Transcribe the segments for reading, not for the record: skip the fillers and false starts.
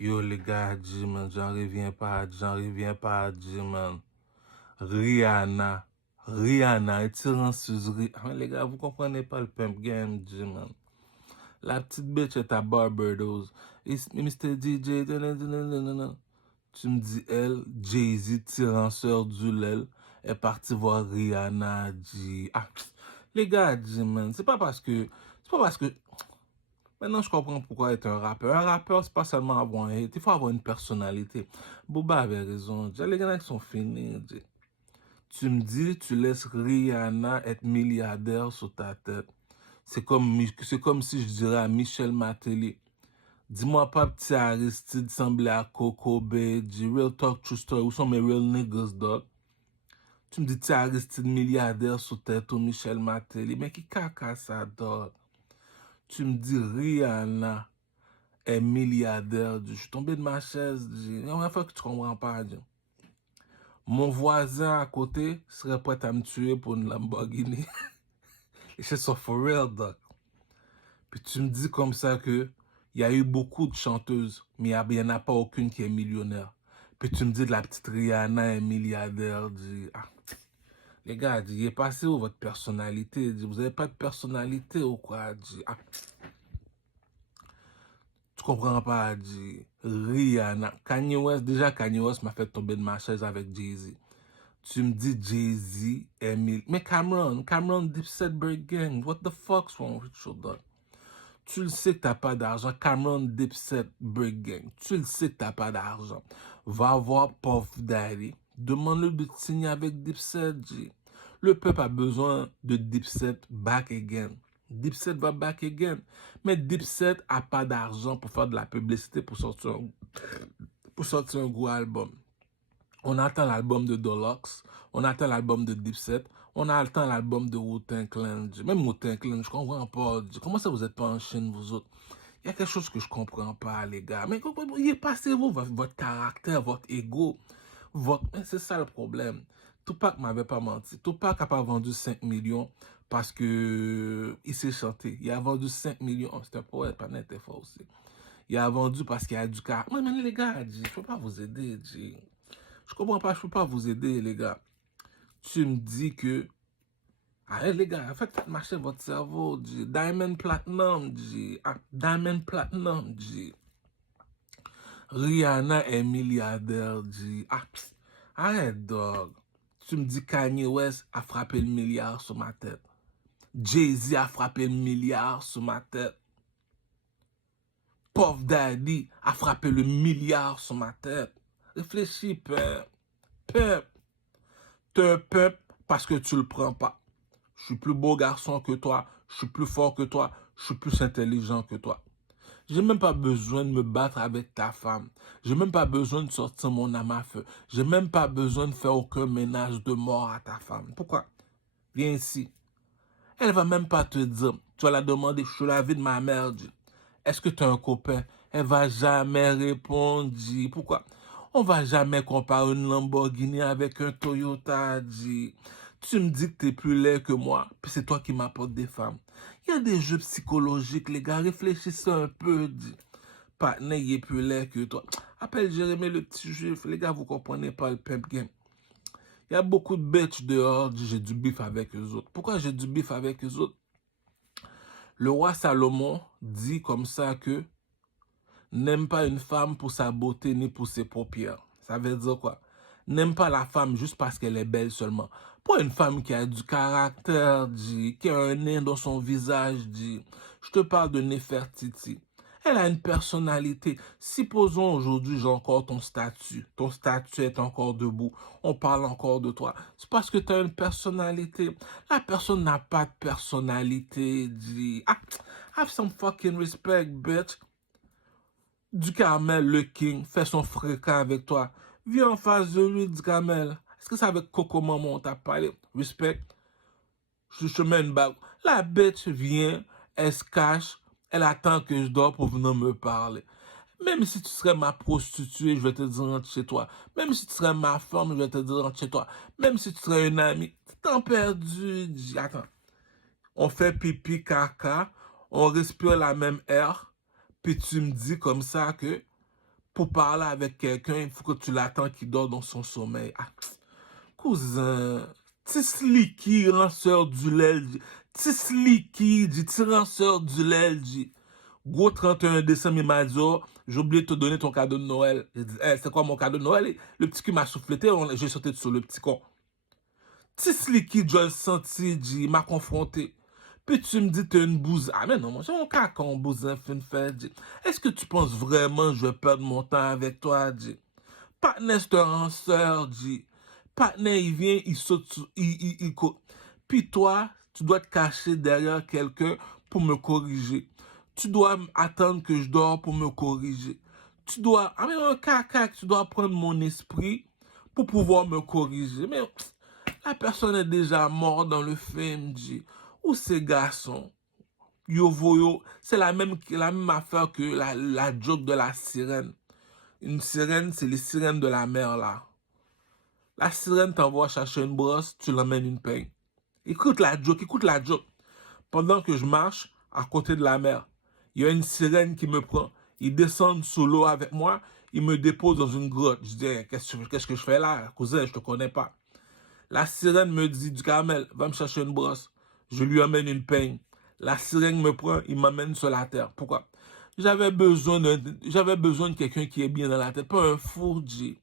Yo, les gars, dit, man, j'en reviens pas, dit, man. Rihanna, étiranceuse, Rihanna. Les gars, vous comprenez pas le pimp game, dit, man. La petite bitch est à Barbados. Mr. DJ, nanana. Tu me dis, elle, Jay-Z, tyranceur du lel, est parti voir Rihanna, dit. Ah, les gars, dit, man, c'est pas parce que. Maintenant, je comprends pourquoi être un rappeur. Un rappeur, c'est pas seulement avoir un hit, il faut avoir une personnalité. Booba avait raison. Les gars qui sont finis. Tu me dis, tu laisses Rihanna être milliardaire sur ta tête. C'est comme si je dirais à Michel Matéli, dis-moi pas petit Aristide semblait à Coco Bay, du Real Talk True Story, où sont mes real niggas, dog? Tu me dis, tu Aristide milliardaire sur tête ou Michel Matéli, mais qui caca ça, dog? Tu me dis, Rihanna est milliardaire. Je suis tombé de ma chaise. Il y a une fois que tu comprends pas. Mon voisin à côté serait prêt à me tuer pour une Lamborghini. Et c'est ça for real, doc. Puis tu me dis comme ça que il y a eu beaucoup de chanteuses, mais il n'y en a pas aucune qui est millionnaire. Puis tu me dis de la petite Rihanna est milliardaire. Les gars, il est passé où votre personnalité? Vous n'avez pas de personnalité ou quoi? Tu comprends pas, Rihanna. Kanye West m'a fait tomber de ma chaise avec Jay-Z. Tu me dis Jay-Z, Emile. Mais Cameron, Dipset, Bird Gang. What the fuck's wrong with you, dog? Tu le sais que t'as pas d'argent. Cameron, Dipset, Bird Gang. Tu le sais que t'as pas d'argent. Va voir Puff Daddy. Demande-le de te signer avec Dipset, G. Le peuple a besoin de Dipset back again. Dipset va back again. Mais Dipset a pas d'argent pour faire de la publicité pour sortir un gros album. On attend l'album de Deluxe, on attend l'album de Dipset, on attend l'album de Wu-Tang Clan. Même Wu-Tang Clan, je comprends pas. Comment ça vous êtes pas en Chine, vous autres? Il y a quelque chose que je comprends pas, les gars. Mais passez-vous votre caractère, votre ego. C'est ça le problème. Tupac m'avait pas menti. Tupac a pas vendu 5 millions parce que il s'est chanté. Il a vendu 5 millions. Oh, c'est un poète, pas net fort aussi. Il a vendu parce qu'il a du caractère. Mais les gars, je peux pas vous aider, Je comprends pas, je peux pas vous aider, les gars. Tu me dis que... Ah, les gars, faites marcher votre cerveau, Diamond Platinum, Diamond Platinum, Rihanna est milliardaire, arrête, dog. Tu me dis Kanye West a frappé le milliard sur ma tête. Jay-Z a frappé le milliard sur ma tête. Puff Daddy a frappé le milliard sur ma tête. Réfléchis, peuple. T'es un peuple parce que tu le prends pas. Je suis plus beau garçon que toi, je suis plus fort que toi, je suis plus intelligent que toi. J'ai même pas besoin de me battre avec ta femme. J'ai même pas besoin de sortir mon âme à feu. J'ai même pas besoin de faire aucun ménage de mort à ta femme. Pourquoi? Viens ici. Elle va même pas te dire. Tu vas la demander, je suis la vie de ma mère, est-ce que tu as un copain? Elle va jamais répondre, Pourquoi? On va jamais comparer une Lamborghini avec un Toyota, Tu me dis que t'es plus laid que moi, puis c'est toi qui m'apportes des femmes. Il y a des jeux psychologiques, les gars, réfléchissez un peu, Partner, il est plus laid que toi. Appelle Jérémy le petit juif, les gars, vous comprenez pas le pimp game. Il y a beaucoup de bitches dehors, j'ai du bif avec eux autres. Pourquoi j'ai du bif avec eux autres? Le roi Salomon dit comme ça que n'aime pas une femme pour sa beauté ni pour ses paupières. Ça veut dire quoi? N'aime pas la femme juste parce qu'elle est belle seulement. Pas une femme qui a du caractère, qui a un nez dans son visage, Je te parle de Nefertiti. Elle a une personnalité. Supposons aujourd'hui, j'ai encore ton statut. Ton statut est encore debout. On parle encore de toi. C'est parce que tu as une personnalité. La personne n'a pas de personnalité, have some fucking respect, bitch. Ducamel, le king, fait son fréquent avec toi. Viens en face de lui, Ducamel. Est-ce que c'est avec Coco Maman on t'a parlé? Respect. Je mets une bague. La bitch vient, elle se cache, elle attend que je dors pour venir me parler. Même si tu serais ma prostituée, je vais te dire rentre chez toi. Même si tu serais ma femme, je vais te dire rentre chez toi. Même si tu serais une amie, tu t'en perdu. Attends. On fait pipi, caca, on respire la même air, puis tu me dis comme ça que pour parler avec quelqu'un, il faut que tu l'attends qu'il dort dans son sommeil. Ah, cousin, ti sliki ranceur du lel, ti sliki dit ti ranceur du lel dit. Gros 31 décembre, il m'a dit, oh, j'ai oublié de te donner ton cadeau de Noël. J'ai dit, eh, c'est quoi mon cadeau de Noël? Le petit qui m'a souffleté, j'ai sauté sur le petit con. Ti sliki, je le senti, dit, il m'a confronté. Puis tu me dis, t'es une bouse. Ah, mais non, moi, j'ai mon caca en bouse, fin fait, dit. Est-ce que tu penses vraiment que je vais perdre mon temps avec toi, dit? Partner, c'est un ranceur, dit. Partner, il vient, il saute, il court. Puis toi, tu dois te cacher derrière quelqu'un pour me corriger. Tu dois attendre que je dors pour me corriger. Tu dois, ah mais un caca, tu dois prendre mon esprit pour pouvoir me corriger. Mais la personne est déjà morte dans le film, dit. Ou ces garçons, yo voyo, c'est la même affaire que la joke de la sirène. Une sirène, c'est les sirènes de la mer, là. La sirène t'envoie chercher une brosse, tu l'emmènes une peigne. Écoute la joke, écoute la joke. Pendant que je marche à côté de la mer, il y a une sirène qui me prend. Il descend sous l'eau avec moi, il me dépose dans une grotte. Je dis, hey, qu'est-ce que je fais là, cousin, je te connais pas. La sirène me dit, du caramel, va me chercher une brosse. Je lui amène une peigne. La sirène me prend, il m'amène sur la terre. Pourquoi? J'avais besoin de quelqu'un qui est bien dans la tête, pas un fou, G.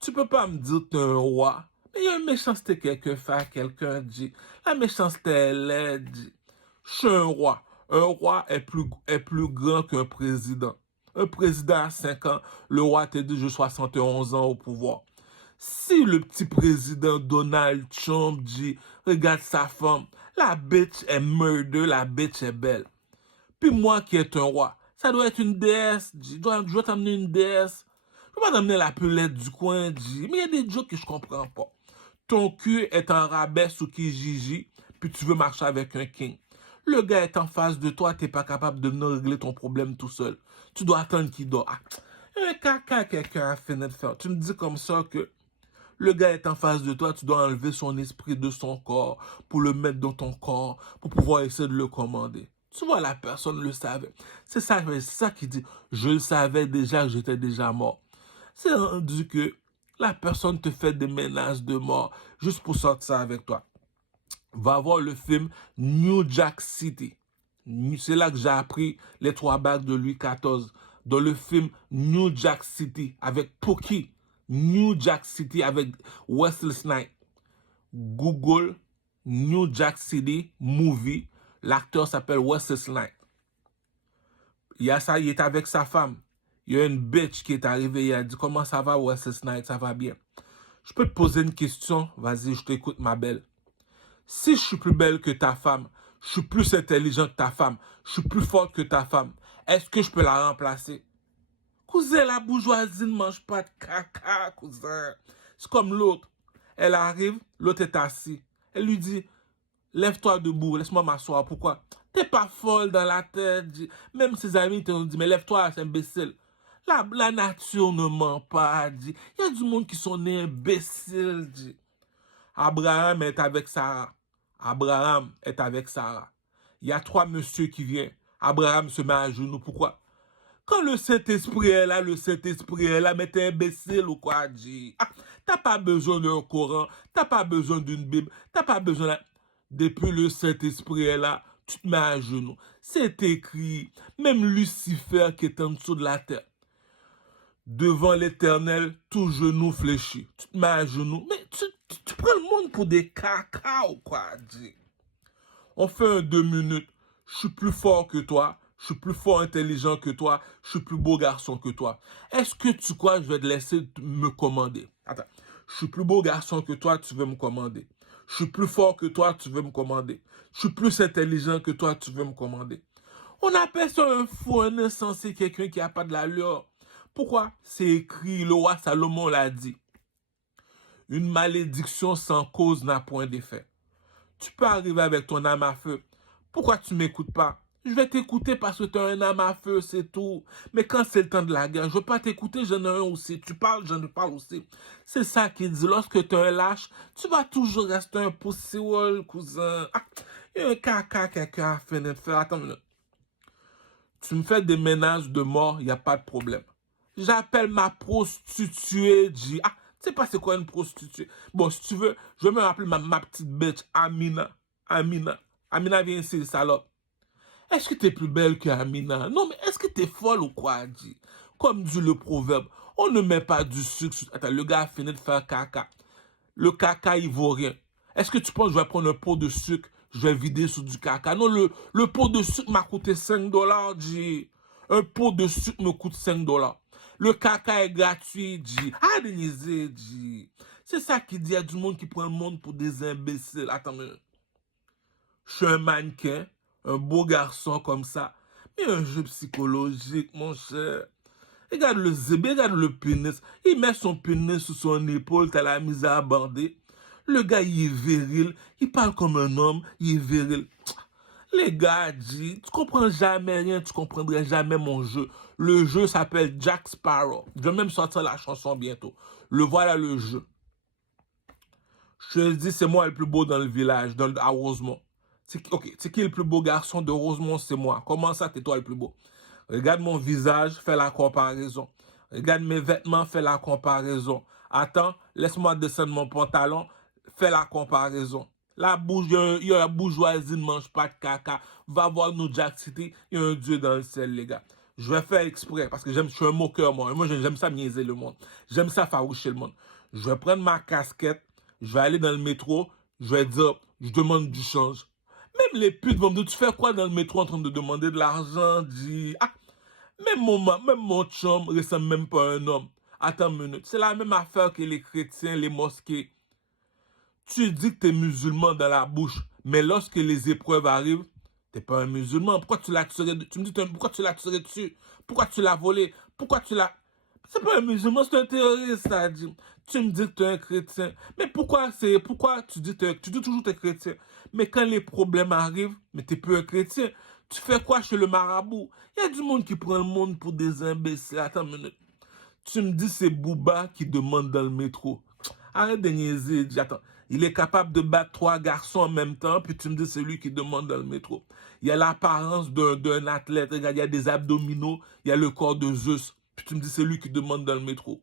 Tu peux pas me dire que t'es un roi. Mais il y a une méchanceté quelque part, quelqu'un dit. La méchanceté, elle est dit. Je suis un roi. Un roi est plus grand qu'un président. Un président à 5 ans, le roi te dit, j'ai 71 ans au pouvoir. Si le petit président Donald Trump dit, regarde sa femme, la bitch est murder, la bitch est belle. Puis moi qui est un roi, ça doit être une déesse, je dois t'amener une déesse. Je peux pas t'amener la pelette du coin, dit. Mais il y a des jokes que je comprends pas. Ton cul est en rabais sous Kijiji, puis tu veux marcher avec un king. Le gars est en face de toi, t'es pas capable de venir régler ton problème tout seul. Tu dois attendre qu'il dort. Ah, un caca, quelqu'un a fini de faire. Tu me dis comme ça que le gars est en face de toi, tu dois enlever son esprit de son corps pour le mettre dans ton corps, pour pouvoir essayer de le commander. Tu vois, la personne le savait. C'est ça qui dit, je le savais déjà que j'étais déjà mort. C'est rendu que la personne te fait des menaces de mort juste pour sortir avec toi. Va voir le film New Jack City. C'est là que j'ai appris les 3 bagues de Louis XIV. Dans le film New Jack City avec Pookie. New Jack City avec Wesley Snipes. Google New Jack City movie. L'acteur s'appelle Wesley Snipes. Il y a ça, il est avec sa femme. Il y a une bitch qui est arrivée, il a dit, comment ça va Wesley Snipes, ça va bien. Je peux te poser une question? Vas-y, je t'écoute ma belle. Si je suis plus belle que ta femme, je suis plus intelligent que ta femme, je suis plus forte que ta femme, est-ce que je peux la remplacer? Cousin, la bourgeoisie ne mange pas de caca, cousin. C'est comme l'autre. Elle arrive, l'autre est assis. Elle lui dit, lève-toi debout, laisse-moi m'asseoir. Pourquoi? T'es pas folle dans la tête. Même ses amis te disent, mais lève-toi, c'est imbécile. La nature ne ment pas. Il y a du monde qui sont nés imbéciles. Abraham est avec Sarah. Abraham est avec Sarah. Il y a 3 messieurs qui viennent. Abraham se met à genoux. Pourquoi? Quand le Saint-Esprit est là, le Saint-Esprit est là, mais t'es imbécile ou quoi, dit? Ah, t'as pas besoin d'un Coran, t'as pas besoin d'une Bible, t'as pas besoin... Depuis le Saint-Esprit est là, tu te mets à genoux. C'est écrit, même Lucifer qui est en dessous de la terre. Devant l'Éternel, tout genou fléchi. Tu te mets à genoux. Mais tu prends le monde pour des caca ou quoi, dit? On fait un 2 minutes. Je suis plus fort que toi. Je suis plus fort intelligent que toi. Je suis plus beau garçon que toi. Est-ce que tu crois que je vais te laisser me commander? Attends. Je suis plus beau garçon que toi, tu veux me commander. Je suis plus fort que toi, tu veux me commander. Je suis plus intelligent que toi, tu veux me commander. On appelle ça un fou, un insensé, quelqu'un qui n'a pas de l'allure. Pourquoi? C'est écrit, le roi Salomon l'a dit. Une malédiction sans cause n'a point d'effet. Tu peux arriver avec ton âme à feu. Pourquoi tu ne m'écoutes pas? Je vais t'écouter parce que tu as un âme à feu, c'est tout. Mais quand c'est le temps de la guerre, je ne veux pas t'écouter, j'en ai un aussi. Tu parles, j'en parle aussi. C'est ça qu'il dit. Lorsque tu es un lâche, tu vas toujours rester un pussywall, cousin. Ah, il y a un caca, quelqu'un a fait de faire. Attends une minute. Tu me fais des menaces de mort, il n'y a pas de problème. J'appelle ma prostituée, dit. Ah, tu sais pas c'est quoi une prostituée? Bon, si tu veux, je vais me rappeler ma petite bitch, Amina. Amina. Amina, viens ici, salope. Est-ce que t'es plus belle que Amina? Non, mais est-ce que t'es folle ou quoi, dit? Comme dit le proverbe, on ne met pas du sucre sur... Attends, le gars a fini de faire caca. Le caca, il vaut rien. Est-ce que tu penses que je vais prendre un pot de sucre, je vais vider sur du caca? Non, le pot de sucre m'a coûté 5 dollars, dit. Un pot de sucre me coûte 5 dollars. Le caca est gratuit, dit. Ah, Denise, dit. C'est ça qui dit, il y a du monde qui prend le monde pour des imbéciles. Attends, mais je suis un mannequin, un beau garçon comme ça. Mais un jeu psychologique, mon cher. Regarde le zébé, regarde le pénis. Il met son pénis sous son épaule, t'as la mise à aborder. Le gars, il est viril. Il parle comme un homme, il est viril. Les gars, dit, tu comprends jamais rien, tu comprendrais jamais mon jeu. Le jeu s'appelle Jack Sparrow. Je vais même sortir la chanson bientôt. Le voilà le jeu. Je te dis, c'est moi le plus beau dans le village, à Rosemont. Ok, c'est qui le plus beau garçon de Rosemont? C'est moi. Comment ça, t'es toi le plus beau? Regarde mon visage, fais la comparaison. Regarde mes vêtements, fais la comparaison. Attends, laisse-moi descendre mon pantalon, fais la comparaison. La bouche, il y a la bourgeoisie ne mange pas de caca. Va voir New Jack City, il y a un Dieu dans le ciel, les gars. Je vais faire exprès parce que je suis un moqueur, moi. Moi, j'aime ça niaiser le monde. J'aime ça faroucher le monde. Je vais prendre ma casquette, je vais aller dans le métro, je vais dire, je demande du change. Même les putes vont me dire, tu fais quoi dans le métro en train de demander de l'argent, dit. Ah, même mon chum ressemble même pas à un homme. Attends une minute, c'est la même affaire que les chrétiens, les mosquées. Tu dis que tu es musulman dans la bouche, mais lorsque les épreuves arrivent, t'es pas un musulman. Pourquoi tu l'as tiré dessus? Tu me dis, pourquoi tu l'as tiré dessus? Pourquoi tu l'as volé? Pourquoi tu l'as... C'est pas un musulman, c'est un terroriste, ça dit. Tu me dis que tu es un chrétien. Mais pourquoi tu dis toujours que tu es chrétien? Mais quand les problèmes arrivent, mais tu n'es plus un chrétien. Tu fais quoi chez le marabout? Il y a du monde qui prend le monde pour des imbéciles. Attends une minute. Tu me dis c'est Booba qui demande dans le métro. Arrête de niaiser. Attends. Il est capable de battre 3 garçons en même temps, puis tu me dis c'est lui qui demande dans le métro. Il y a l'apparence d'un athlète. Regarde, il y a des abdominaux, il y a le corps de Zeus. Puis tu me dis c'est lui qui demande dans le métro.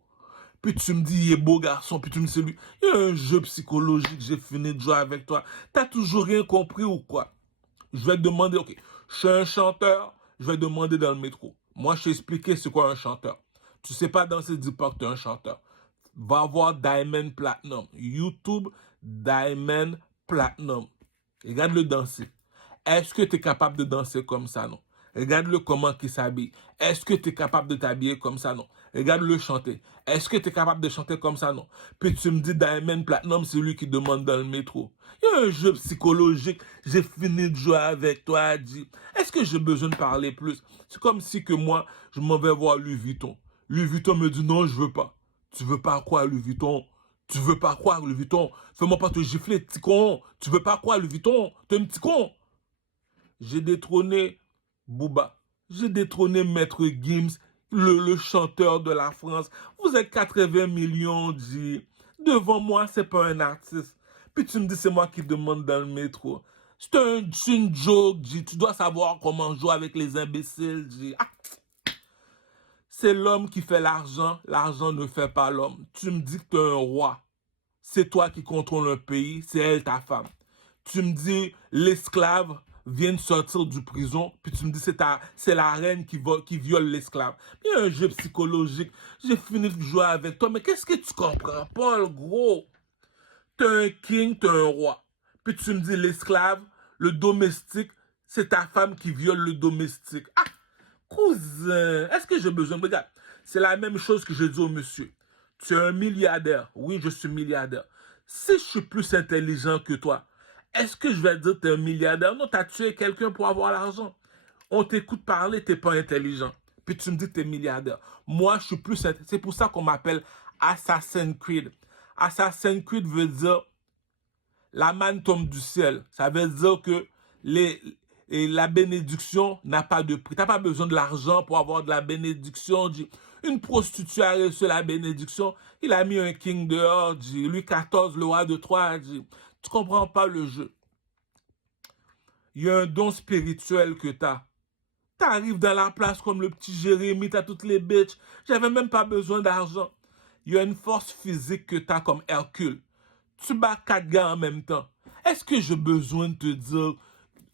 Puis tu me dis il est beau garçon, puis tu me dis c'est lui. Il y a un jeu psychologique, j'ai fini de jouer avec toi. T'as toujours rien compris ou quoi? Je vais te demander, ok, je suis un chanteur, je vais demander dans le métro. Moi, je t'ai expliqué c'est quoi un chanteur. Tu sais pas danser, dis pas que tu es un chanteur. Va voir Diamond Platinum. YouTube, Diamond Platinum. Regarde-le danser. Est-ce que tu es capable de danser comme ça, non? Regarde-le comment il s'habille. Est-ce que tu es capable de t'habiller comme ça, non? Regarde-le chanter. Est-ce que tu es capable de chanter comme ça, non? Puis tu me dis Diamond Platinum, c'est lui qui demande dans le métro. Il y a un jeu psychologique. J'ai fini de jouer avec toi, dit. Est-ce que j'ai besoin de parler plus? C'est comme si que moi, je m'en vais voir Louis Vuitton. Louis Vuitton me dit non, je veux pas. Tu veux pas quoi, Louis Vuitton? Tu veux pas quoi, Louis Vuitton? Fais-moi pas te gifler, petit con. Tu veux pas quoi, Louis Vuitton? T'es un petit con. J'ai détrôné Booba. J'ai détrôné Maître Gims, le chanteur de la France. Vous êtes 80 millions, dit. Devant moi, c'est pas un artiste. Puis tu me dis, c'est moi qui demande dans le métro. C'est une joke, dit. Tu dois savoir comment jouer avec les imbéciles, dit. Ah. C'est l'homme qui fait l'argent. L'argent ne fait pas l'homme. Tu me dis que tu es un roi. C'est toi qui contrôle un pays. C'est elle ta femme. Tu me dis l'esclave vient de sortir du prison, puis tu me dis c'est la reine qui viole l'esclave. Il y a un jeu psychologique. J'ai fini de jouer avec toi, mais qu'est-ce que tu comprends pas, le gros? T'es un king, t'es un roi. Puis tu me dis l'esclave, le domestique, c'est ta femme qui viole le domestique. Ah! Cousin, est-ce que j'ai besoin de... Regarde, c'est la même chose que je dis au monsieur. Tu es un milliardaire. Oui, je suis milliardaire. Si je suis plus intelligent que toi, est-ce que je vais dire que tu es un milliardaire? Non, tu as tué quelqu'un pour avoir l'argent. On t'écoute parler, tu n'es pas intelligent. Puis tu me dis que tu es milliardaire. Moi, je suis plus intelligent. C'est pour ça qu'on m'appelle Assassin's Creed. Assassin's Creed veut dire la manne tombe du ciel. Ça veut dire que la bénédiction n'a pas de prix. Tu n'as pas besoin de l'argent pour avoir de la bénédiction. Une prostituée a reçu la bénédiction. Il a mis un king dehors. Louis XIV, le roi de Troie. Tu comprends pas le jeu. Il y a un don spirituel que tu as. T'arrives dans la place comme le petit Jérémy, t'as toutes les bitches. J'avais même pas besoin d'argent. Il y a une force physique que t'as comme Hercule. Tu bats 4 gars en même temps. Est-ce que j'ai besoin de te dire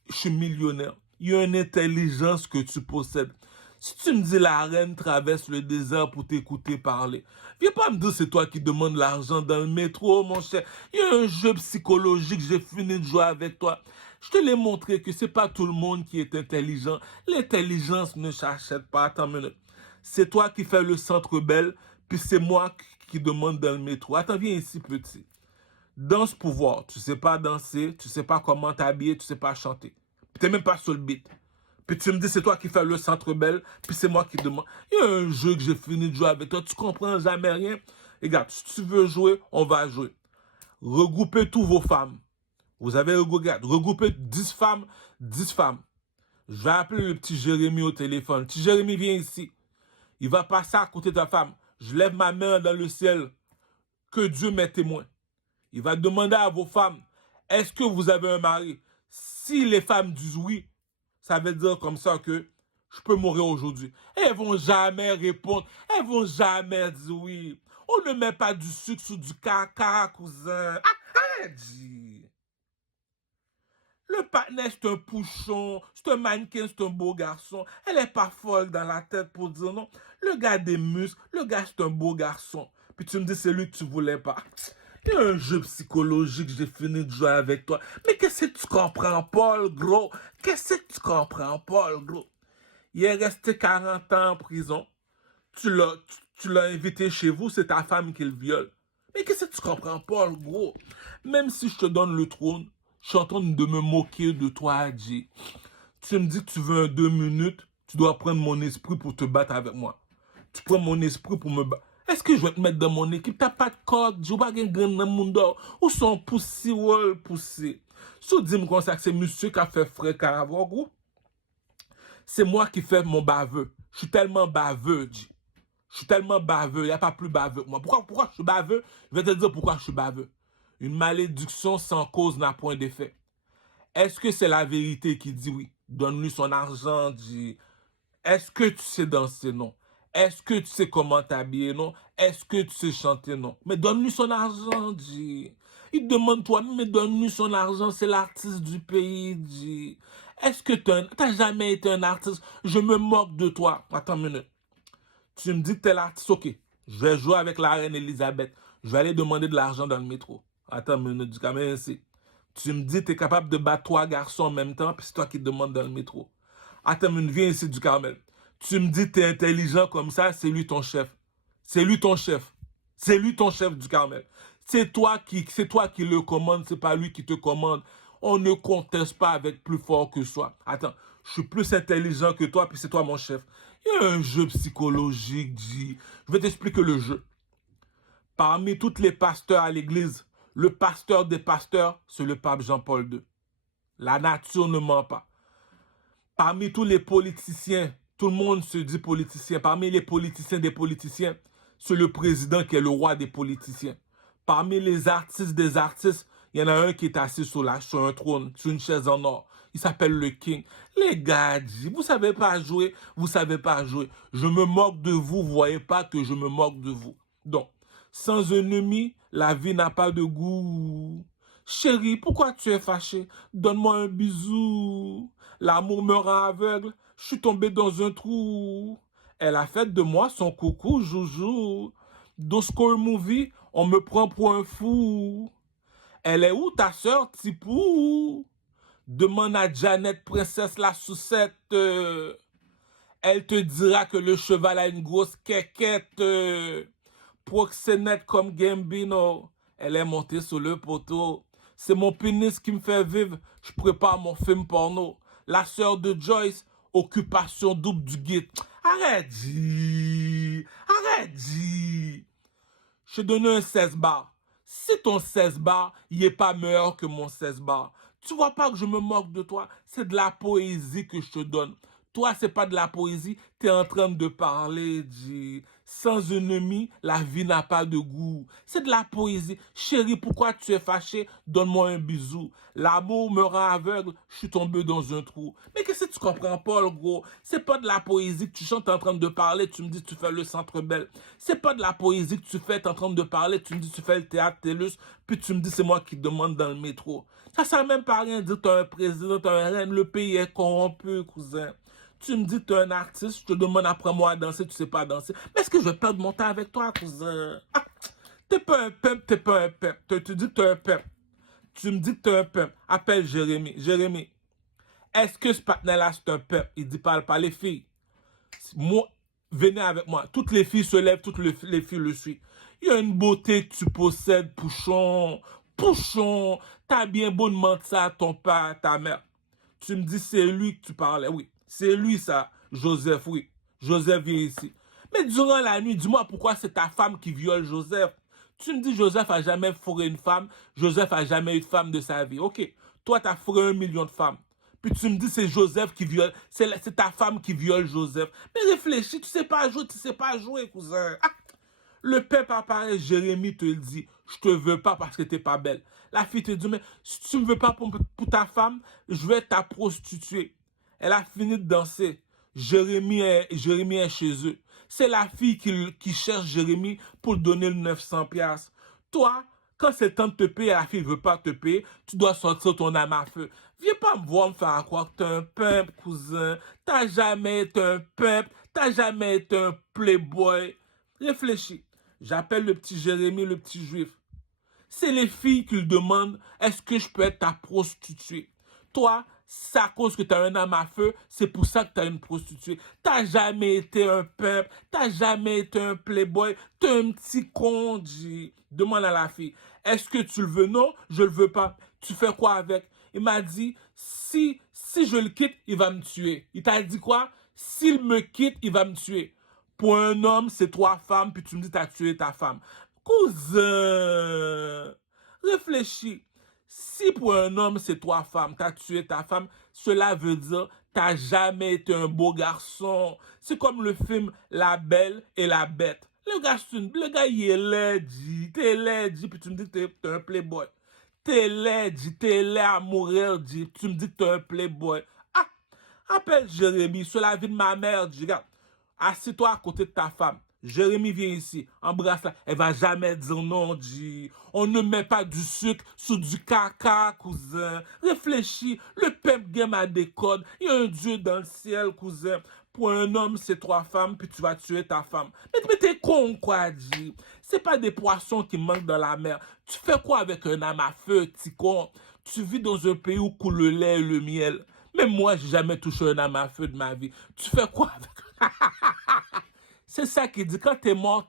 je suis millionnaire? Il y a une intelligence que tu possèdes. Si tu me dis la reine traverse le désert pour t'écouter parler, viens pas me dire c'est toi qui demandes l'argent dans le métro, mon cher. Il y a un jeu psychologique, j'ai fini de jouer avec toi. Je te l'ai montré que c'est pas tout le monde qui est intelligent. L'intelligence ne s'achète pas. Attends une minute. C'est toi qui fais le centre belle, puis c'est moi qui demande dans le métro. Attends, viens ici, petit. Danse pouvoir. Tu sais pas danser, tu sais pas comment t'habiller, tu sais pas chanter. Puis t'es même pas sur le beat. Puis tu me dis c'est toi qui fais le centre belle, puis c'est moi qui demande. Il y a un jeu que j'ai fini de jouer avec toi, tu comprends jamais rien. Regarde, si tu veux jouer, on va jouer. Regroupez tous vos femmes. Vous avez regroupé 10 femmes, 10 femmes. Je vais appeler le petit Jérémy au téléphone. Petit Jérémy, viens ici. Il va passer à côté de ta femme. Je lève ma main dans le ciel. Que Dieu m'est témoin. Il va demander à vos femmes, est-ce que vous avez un mari? Si les femmes disent oui, ça veut dire comme ça que je peux mourir aujourd'hui. Elles vont jamais répondre. Elles vont jamais dire oui. On ne met pas du sucre sur du caca, cousin. Arrête. Le partenaire, c'est un pouchon, c'est un mannequin, c'est un beau garçon. Elle est pas folle dans la tête pour dire non. Le gars a des muscles, le gars, c'est un beau garçon. Puis tu me dis, c'est lui que tu voulais pas. Il y a un jeu psychologique, j'ai fini de jouer avec toi. Mais qu'est-ce que tu comprends, Paul, gros? Qu'est-ce que tu comprends, Paul, gros? Il est resté 40 ans en prison. Tu l'as invité chez vous, c'est ta femme qui le viole. Mais qu'est-ce que tu comprends, Paul, gros? Même si je te donne le trône, je suis en train de me moquer de toi, Adji. Tu me dis que tu veux un 2 minutes, tu dois prendre mon esprit pour te battre avec moi. Tu prends mon esprit pour me battre. Est-ce que je vais te mettre dans mon équipe? T'as pas de code, je vais pas gagner dans le monde. Où sont poussi ou poussi? Si dis-moi comme ça que c'est monsieur qui a fait frais Caravon, gros. C'est moi qui fais mon baveux. Je suis tellement baveux, Adji. Je suis tellement baveux, il n'y a pas plus baveux que moi. Pourquoi je suis baveux? Je vais te dire pourquoi je suis baveux. Une malédiction sans cause n'a point d'effet. Est-ce que c'est la vérité qui dit oui? Donne-lui son argent, dit. Est-ce que tu sais danser? Non. Est-ce que tu sais comment t'habiller? Non. Est-ce que tu sais chanter? Non. Mais donne-lui son argent, dit. Il demande toi, mais donne-lui son argent, c'est l'artiste du pays, dit. Est-ce que t'as jamais été un artiste? Je me moque de toi. Attends une minute. Tu me dis que t'es l'artiste, ok. Je vais jouer avec la reine Elisabeth. Je vais aller demander de l'argent dans le métro. Attends une minute, du caméra ici. Tu me dis que tu es capable de battre 3 garçons en même temps, puis c'est toi qui te demandes dans le métro. Attends, viens ici du Carmel. Tu me dis que tu es intelligent comme ça, c'est lui ton chef. C'est lui ton chef. C'est lui ton chef du Carmel. C'est toi qui le commande, c'est pas lui qui te commande. On ne conteste pas avec plus fort que soi. Attends, je suis plus intelligent que toi, puis c'est toi mon chef. Il y a un jeu psychologique, dit. Je vais t'expliquer le jeu. Parmi tous les pasteurs à l'église, le pasteur des pasteurs, c'est le pape Jean-Paul II. La nature ne ment pas. Parmi tous les politiciens, tout le monde se dit politicien. Parmi les politiciens des politiciens, c'est le président qui est le roi des politiciens. Parmi les artistes des artistes, il y en a un qui est assis sur un trône, sur une chaise en or. Il s'appelle le King. Les gars, vous savez pas jouer, vous savez pas jouer. Je me moque de vous, vous voyez pas que je me moque de vous. Donc, sans ennemi, la vie n'a pas de goût. Chérie, pourquoi tu es fâché? Donne-moi un bisou. L'amour me rend aveugle. Je suis tombé dans un trou. Elle a fait de moi son coucou, joujou. Dans Score Movie, on me prend pour un fou. Elle est où ta sœur, Tipou? Demande à Janet, princesse la Sucette. Elle te dira que le cheval a une grosse quéquette. Proxénète comme Gambino. Elle est montée sur le poteau. C'est mon pénis qui me fait vivre. Je prépare mon film porno. La sœur de Joyce, occupation double du guide. Arrête, G. Arrête, G. Je te donne un 16 bars. Si ton 16 bars, il n'est pas meilleur que mon 16 bars. Tu vois pas que je me moque de toi? C'est de la poésie que je te donne. Toi, c'est pas de la poésie, tu es en train de parler sans ennemi, la vie n'a pas de goût. C'est de la poésie. Chérie, pourquoi tu es fâché? Donne-moi un bisou. L'amour me rend aveugle, je suis tombé dans un trou. Mais qu'est-ce que tu comprends pas, le gros? C'est pas de la poésie que tu chantes en train de parler, tu me dis tu fais le centre belle. C'est pas de la poésie que tu fais en train de parler, tu me dis tu fais le théâtre TELUS, puis tu me dis c'est moi qui demande dans le métro. Ça sert même pas à rien de dire tu es un président, tu es un reine, le pays est corrompu, cousin. Tu me dis que tu es un artiste, je te demande après moi à danser, tu sais pas danser. Mais est-ce que je vais perdre mon temps avec toi, cousin? Ah, t'es pas un pimp, t'es pas un pimp. Tu dis que tu es un pimp. Tu me dis que tu es un pimp. Appelle Jérémy. Jérémy, est-ce que ce partenaire-là, c'est un pimp? Il dit, parle pas les filles. Moi, venez avec moi. Toutes les filles se lèvent, les filles le suivent. Il y a une beauté que tu possèdes, Pouchon. Pouchon, t'as bien beau demander ça à ton père, à ta mère. Tu me dis, c'est lui que tu parlais. Oui, c'est lui ça, Joseph, oui. Joseph vient ici. Mais durant la nuit, dis-moi pourquoi c'est ta femme qui viole Joseph. Tu me dis, Joseph a jamais fourré une femme. Joseph a jamais eu de femme de sa vie. Ok, toi, t'as fourré 1 million de femmes. Puis tu me dis, c'est Joseph qui viole. C'est ta femme qui viole Joseph. Mais réfléchis, tu sais pas jouer, tu sais pas jouer, cousin. Ah! Le peuple apparaît, Jérémie te le dit, je te veux pas parce que t'es pas belle. La fille te dit, mais si tu me veux pas pour ta femme, je vais ta prostituer. Elle a fini de danser. Jérémie est chez eux. C'est la fille qui cherche Jérémie pour donner le 900 piastres. Toi, quand c'est temps de te payer, la fille ne veut pas te payer, tu dois sortir ton âme à feu. Viens pas me voir me faire croire que t'es un pimp, cousin. T'as jamais été un pimp, t'as jamais été un playboy. Réfléchis. J'appelle le petit Jérémie, le petit juif. C'est les filles qui le demandent, est-ce que je peux être ta prostituée? Toi, c'est à cause que tu as un âme à feu, c'est pour ça que tu as une prostituée. T'as jamais été un pimp, t'as jamais été un playboy, t'es un petit con, demande à la fille. Est-ce que tu le veux? Non, je le veux pas. Tu fais quoi avec? Il m'a dit, si je le quitte, il va me tuer. Il t'a dit quoi? S'il me quitte, il va me tuer. Pour un homme, c'est 3 femmes, puis tu me dis t'as tué ta femme. Cousin, réfléchis. Si pour un homme, c'est 3 femmes, t'as tué ta femme, cela veut dire t'as jamais été un beau garçon. C'est comme le film La Belle et la Bête. Le gars, il est laid, t'es laid, puis tu me dis que t'es un playboy. T'es laid, t'es laid à mourir, tu me dis que t'es un playboy. Ah, appelle Jérémy, sur la vie de ma mère, regarde. Assieds-toi à côté de ta femme. Jérémy vient ici, embrasse-la. Elle va jamais dire non, On ne met pas du sucre sur du caca, cousin. Réfléchis, le peuple game a des codes. Il y a un Dieu dans le ciel, cousin. Pour un homme, c'est 3 femmes, puis tu vas tuer ta femme. Mais t'es con, quoi, C'est pas des poissons qui manquent dans la mer. Tu fais quoi avec un âme à feu, petit con? Tu vis dans un pays où coule le lait et le miel. Même moi, j'ai jamais touché un âme à feu de ma vie. Tu fais quoi avec... C'est ça qu'il dit, quand t'es mort,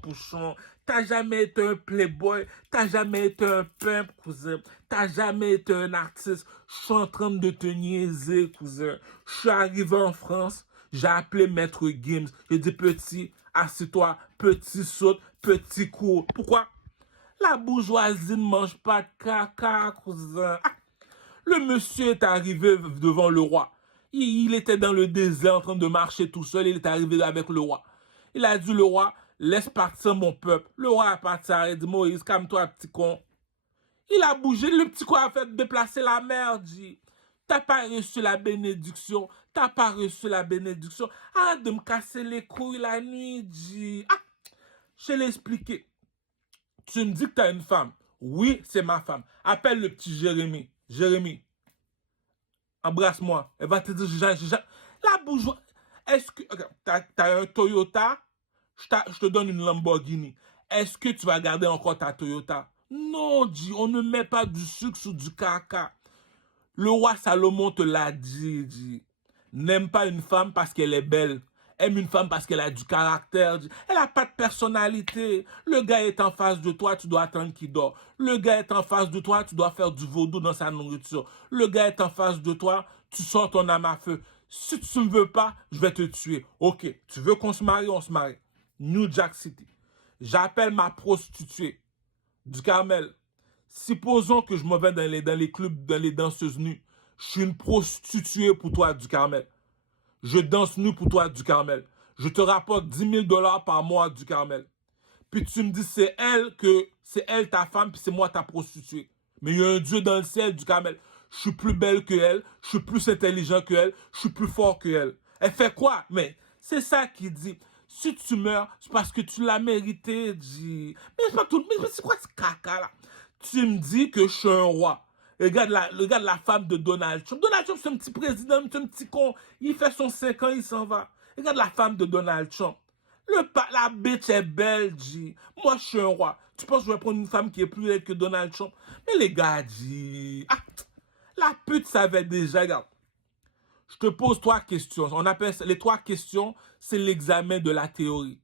Pouchon. T'as jamais été un playboy, t'as jamais été un pimp, cousin. T'as jamais été un artiste. Je suis en train de te niaiser, cousin. Je suis arrivé en France, j'ai appelé Maître Gims. J'ai dit, petit, assis-toi, petit saute, petit cours. Pourquoi? La bourgeoisie ne mange pas de caca, cousin. Ah! Le monsieur est arrivé devant le roi. Il était dans le désert en train de marcher tout seul. Il est arrivé avec le roi. Il a dit, le roi, laisse partir mon peuple. Le roi a parti, il a dit, Moïse, calme-toi, petit con. Il a bougé, le petit con a fait déplacer la mer, dit. T'as pas reçu la bénédiction. T'as pas reçu la bénédiction. Arrête de me casser les couilles la nuit, dit. Ah, je l'ai expliqué. Tu me dis que t'as une femme. Oui, c'est ma femme. Appelle le petit Jérémy. Jérémy, embrasse-moi. Elle va te dire, la bourgeoisie. Est-ce que, t'as un Toyota? Je te donne une Lamborghini. Est-ce que tu vas garder encore ta Toyota? Non, on ne met pas du sucre sur du caca. Le roi Salomon te l'a dit. N'aime pas une femme parce qu'elle est belle. Aime une femme parce qu'elle a du caractère. Elle n'a pas de personnalité. Le gars est en face de toi, tu dois attendre qu'il dort. Le gars est en face de toi, tu dois faire du vaudou dans sa nourriture. Le gars est en face de toi, tu sors ton âme à feu. Si tu ne veux pas, je vais te tuer. Ok, tu veux qu'on se marie, on se marie. New Jack City. J'appelle ma prostituée du Carmel. Supposons que je me vais dans les clubs, dans les danseuses nues. Je suis une prostituée pour toi du Carmel. Je danse nu pour toi, du Carmel. Je te rapporte 10 000 $ par mois, du Carmel. Puis tu me dis, c'est elle ta femme, puis c'est moi ta prostituée. Mais il y a un Dieu dans le ciel, du Carmel. Je suis plus belle que elle, je suis plus intelligent que elle, je suis plus fort que elle. Elle fait quoi? Mais c'est ça qu'il dit. Si tu meurs, c'est parce que tu l'as mérité, dit. Mais c'est pas tout. Mais c'est quoi ce caca là? Tu me dis que je suis un roi. Regarde la femme de Donald Trump. Donald Trump, c'est un petit président, c'est un petit con. Il fait son 5 ans, il s'en va. Regarde la femme de Donald Trump. La bitch est belle, G. Moi, je suis un roi. Tu penses que je vais prendre une femme qui est plus belle que Donald Trump? Mais les gars, G. Ah, la pute savait déjà. Regarde. Je te pose 3 questions. On appelle ça, les 3 questions, c'est l'examen de la théorie.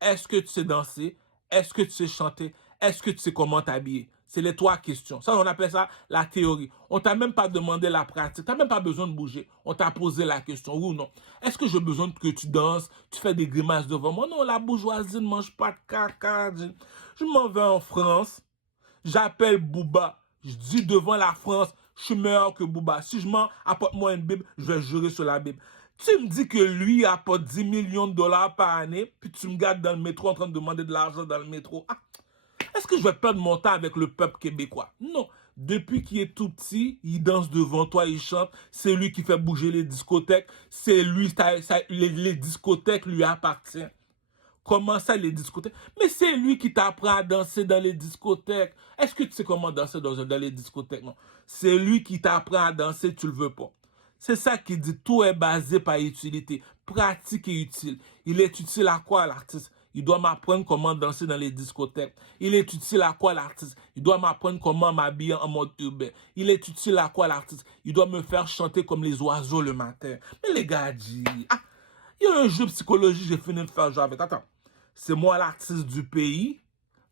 Est-ce que tu sais danser? Est-ce que tu sais chanter? Est-ce que tu sais comment t'habiller? C'est les 3 questions. Ça, on appelle ça la théorie. On t'a même pas demandé la pratique. Tu n'as même pas besoin de bouger. On t'a posé la question, oui ou non. Est-ce que j'ai besoin que tu danses? Tu fais des grimaces devant moi? Non, la bourgeoisie ne mange pas de caca. Je m'en vais en France. J'appelle Booba. Je dis devant la France, je suis meilleur que Booba. Si je mens, apporte-moi une Bible, je vais jurer sur la Bible. Tu me dis que lui apporte 10 millions de dollars par année, puis tu me gardes dans le métro en train de demander de l'argent dans le métro. Ah, est-ce que je vais perdre mon temps avec le peuple québécois? Non. Depuis qu'il est tout petit, il danse devant toi, il chante. C'est lui qui fait bouger les discothèques. C'est lui, les discothèques lui appartiennent. Comment ça, les discothèques? Mais c'est lui qui t'apprend à danser dans les discothèques. Est-ce que tu sais comment danser dans les discothèques? Non. C'est lui qui t'apprend à danser, tu le veux pas. C'est ça qui dit, tout est basé par utilité. Pratique et utile. Il est utile à quoi, l'artiste? Il doit m'apprendre comment danser dans les discothèques. Il est utile à quoi, l'artiste? Il doit m'apprendre comment m'habiller en mode urbain. Il est utile à quoi, l'artiste? Il doit me faire chanter comme les oiseaux le matin. Mais les gars, il y a un jeu psychologique, j'ai fini de faire jouer avec. Attends. C'est moi l'artiste du pays.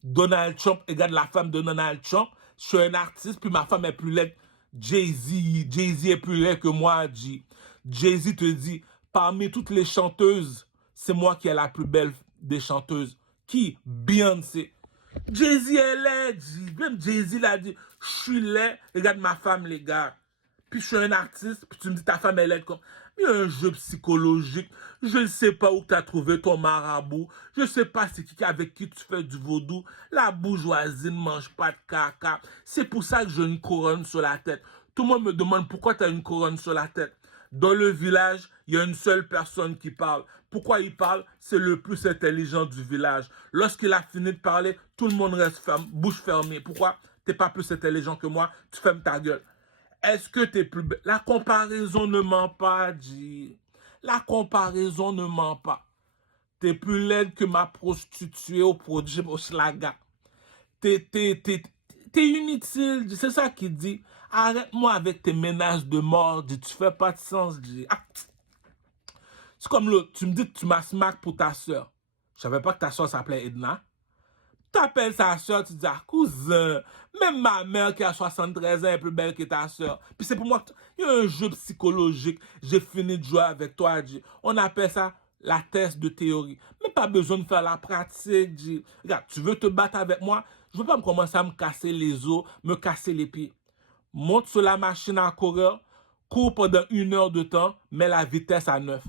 Donald Trump, regarde la femme de Donald Trump. Je suis un artiste, puis ma femme est plus laide. Jay-Z est plus laid que moi, G. Jay-Z te dit, parmi toutes les chanteuses, c'est moi qui est la plus belle des chanteuses. Qui? Beyoncé. Jay-Z est laid, G. Même Jay-Z l'a dit, je suis laid, regarde ma femme, les gars. Puis je suis un artiste, puis tu me dis ta femme est laide comme... Il y a un jeu psychologique. Je ne sais pas où tu as trouvé ton marabout. Je ne sais pas c'est qui avec qui tu fais du vaudou. La bourgeoisie ne mange pas de caca. C'est pour ça que j'ai une couronne sur la tête. Tout le monde me demande pourquoi tu as une couronne sur la tête. Dans le village, il y a une seule personne qui parle. Pourquoi il parle? C'est le plus intelligent du village. Lorsqu'il a fini de parler, tout le monde reste bouche fermée. Pourquoi? Tu n'es pas plus intelligent que moi, tu fermes ta gueule. Est-ce que tu es plus belle? La comparaison ne ment pas, G. La comparaison ne ment pas. Tu es plus laide que ma prostituée au produit au Schlaga. T'es inutile, G. C'est ça qu'il dit. Arrête-moi avec tes menaces de mort, G. Tu fais pas de sens, G. Ah. C'est comme l'autre. Tu me dis que tu m'as smack pour ta soeur. Je savais pas que ta soeur s'appelait Edna. T'appelles sa soeur, tu dis, ah, cousin, même ma mère qui a 73 ans est plus belle que ta soeur. Puis c'est pour moi, il y a un jeu psychologique. J'ai fini de jouer avec toi, G. On appelle ça la thèse de théorie. Mais pas besoin de faire la pratique, G. Regarde, tu veux te battre avec moi? Je veux pas me commencer à me casser les os, me casser les pieds. Monte sur la machine à coureur, cours pendant 1 heure de temps, mets la vitesse à 9.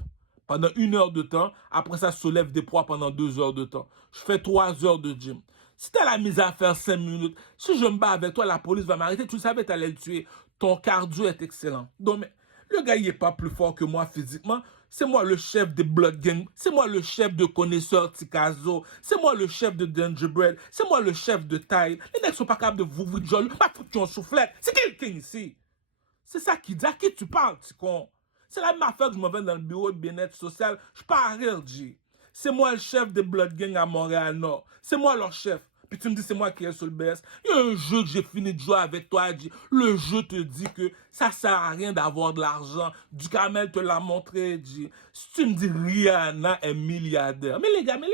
Pendant 1 heure de temps, après ça, soulève des poids pendant 2 heures de temps. Je fais 3 heures de gym. Si tu as la mise à faire 5 minutes, si je me bats avec toi, la police va m'arrêter. Tu le savais, tu allais le tuer. Ton cardio est excellent. Donc, mais, le gars, il n'est pas plus fort que moi physiquement. C'est moi le chef des Blood Gang. C'est moi le chef de Connaisseur Tikazo. C'est moi le chef de Dangerbread. C'est moi le chef de Tide. Les mecs sont pas capables de vous jol. Pas foutu en soufflette. C'est quelqu'un ici. C'est ça qui dit. À qui tu parles, tu con? C'est la même affaire que je me vais dans le bureau de bien-être social. Je pars à rire, G. C'est moi le chef des Blood Gang à Montréal-Nord. C'est moi leur chef. Puis tu me dis c'est moi qui est sur le BS. Il y a un jeu que j'ai fini de jouer avec toi, G. Le jeu te dit que ça sert à rien d'avoir de l'argent. Du Camel te l'a montré, G. Si tu me dis Rihanna est milliardaire. Mais les gars, mais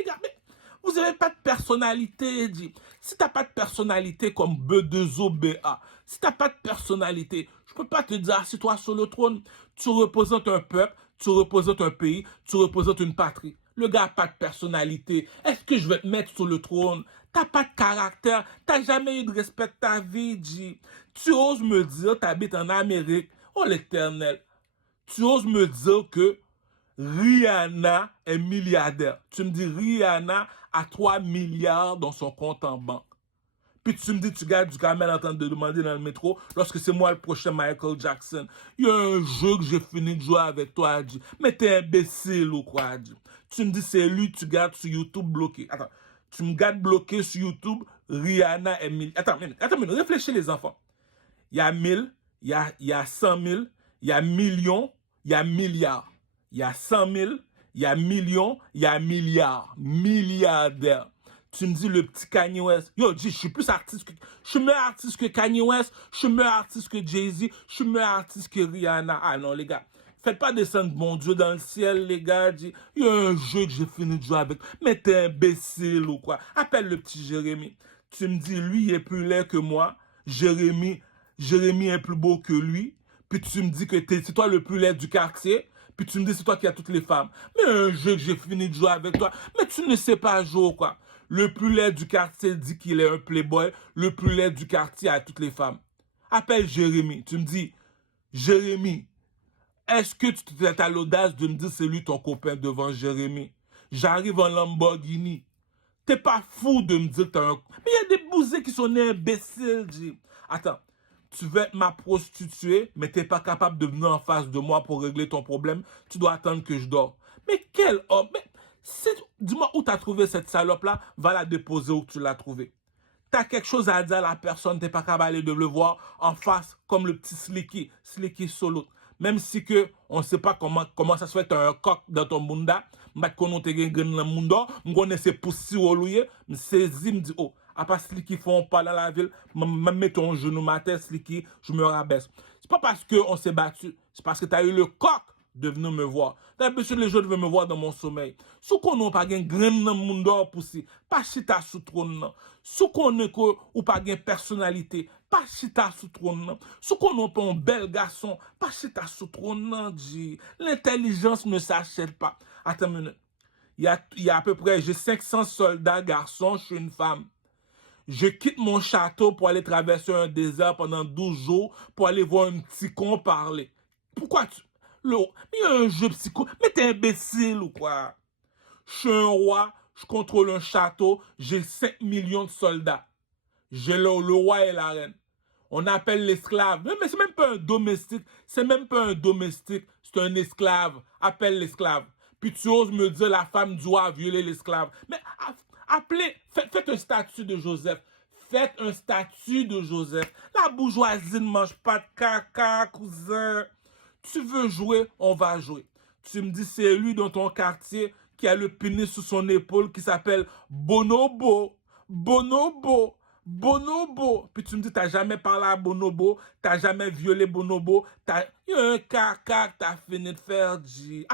vous n'avez pas de personnalité, G. Si tu n'as pas de personnalité comme B2OBA, si tu n'as pas de personnalité, je ne peux pas te dire assis-toi sur le trône. Tu représentes un peuple, tu représentes un pays, tu représentes une patrie. Le gars n'a pas de personnalité. Est-ce que je vais te mettre sur le trône? T'as pas de caractère. T'as jamais eu de respect de ta vie, G. Tu oses me dire, t'habites en Amérique. Oh l'éternel. Tu oses me dire que Rihanna est milliardaire. Tu me dis, Rihanna a 3 milliards dans son compte en banque. Puis tu me dis, tu gardes du camel en train de demander dans le métro, lorsque c'est moi le prochain Michael Jackson. Il y a un jeu que j'ai fini de jouer avec toi, Adji. Mais t'es imbécile ou quoi, Adji? Tu me dis, c'est lui, tu gardes sur YouTube bloqué. Attends, tu me gardes bloqué sur YouTube, Rihanna est mille. Attends, réfléchis les enfants. Il y a 1000, il y a 100 000, il y a millions, il y a milliards. Il y a 100 000, il y a millions, il y a milliards. Milliardaires. Tu me dis le petit Kanye West. Yo, je suis plus artiste que... Je suis meilleur artiste que Kanye West. Je suis meilleur artiste que Jay-Z. Je suis meilleur artiste que Rihanna. Ah non, les gars. Faites pas descendre mon Dieu dans le ciel, les gars. Il y a un jeu que j'ai fini de jouer avec. Mais t'es imbécile ou quoi? Appelle le petit Jérémy. Tu me dis, lui, il est plus laid que moi. Jérémy est plus beau que lui. Puis tu me dis que c'est toi le plus laid du quartier. Puis tu me dis c'est toi qui as toutes les femmes. Mais un jeu que j'ai fini de jouer avec toi. Mais tu ne sais pas jouer quoi. Le plus laid du quartier dit qu'il est un playboy. Le plus laid du quartier a toutes les femmes. Appelle Jérémy. Tu me dis, Jérémy, est-ce que tu as l'audace de me dire c'est lui ton copain devant Jérémy? J'arrive en Lamborghini. T'es pas fou de me dire que t'as un... Mais il y a des bousés qui sont nés imbéciles, J. Attends, tu veux être ma prostituée, mais t'es pas capable de venir en face de moi pour régler ton problème. Tu dois attendre que je dors. Mais quel homme! Mais dis-moi où t'as trouvé cette salope-là, va la déposer où tu l'as trouvée. T'as quelque chose à dire à la personne, t'es pas capable de le voir en face, comme le petit Slicky Solo. Même si que on ne sait pas comment ça se fait un coq dans ton munda, mais qu'on te gagne dans le munda, m'gonne c'est poussi ou louye, me saisi me dit oh, à part Slicky font pas dans la ville, me mets ton genou ma tête Slicky, je me rabaisse. C'est pas parce que on s'est battu, c'est parce que t'as eu le coq de venir me voir. D'habitude, les gens veulent me voir dans mon sommeil. Si on n'a pas de grain dans le monde poussi, pas chita sous trône. Si on n'a pas de personnalité, pas chita sous trône. Si on n'a pas un bel garçon, pas chita sous trône. L'intelligence ne s'achète pas. Attends une minute. Il y a à peu près, j'ai 500 soldats garçons, je suis une femme. Je quitte mon château pour aller traverser un désert pendant 12 jours pour aller voir un petit con parler. Pourquoi tu... Mais il y a un jeu psycho. Mais t'es imbécile ou quoi? Je suis un roi, je contrôle un château, j'ai 5 millions de soldats. J'ai le roi et la reine. On appelle l'esclave. Mais c'est même pas un domestique. C'est même pas un domestique. C'est un esclave. Appelle l'esclave. Puis tu oses me dire la femme doit violer l'esclave. Mais appelez, faites un statut de Joseph. Faites un statut de Joseph. La bourgeoisie ne mange pas de caca, cousin. Tu veux jouer, on va jouer. Tu me dis, c'est lui dans ton quartier qui a le pénis sous son épaule qui s'appelle Bonobo. Bonobo. Bonobo. Puis tu me dis, t'as jamais parlé à Bonobo, t'as jamais violé Bonobo, il y a un caca que t'as fini de faire, il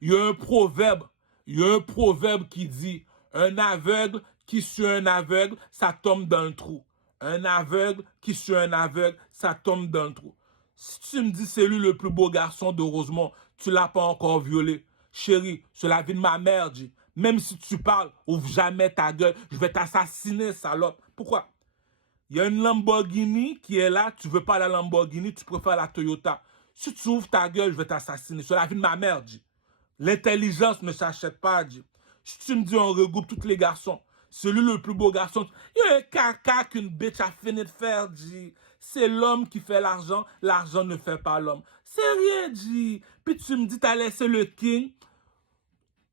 y a un proverbe, qui dit, un aveugle qui suit un aveugle, ça tombe dans le trou. Un aveugle qui suit un aveugle, ça tombe dans le trou. Si tu me dis c'est lui le plus beau garçon de Rosemont, tu l'as pas encore violé. Chérie, c'est la vie de ma mère, dit. Même si tu parles, ouvre jamais ta gueule, je vais t'assassiner, salope. Pourquoi? Il y a une Lamborghini qui est là, tu veux pas la Lamborghini, tu préfères la Toyota. Si tu ouvres ta gueule, je vais t'assassiner. C'est la vie de ma mère, dit. L'intelligence ne s'achète pas, dit. Si tu me dis on regroupe tous les garçons, c'est lui le plus beau garçon. Il y a un caca qu'une bitch a fini de faire, dit. C'est l'homme qui fait l'argent ne fait pas l'homme. C'est rien, dit. Puis tu me dis, t'as laissé le king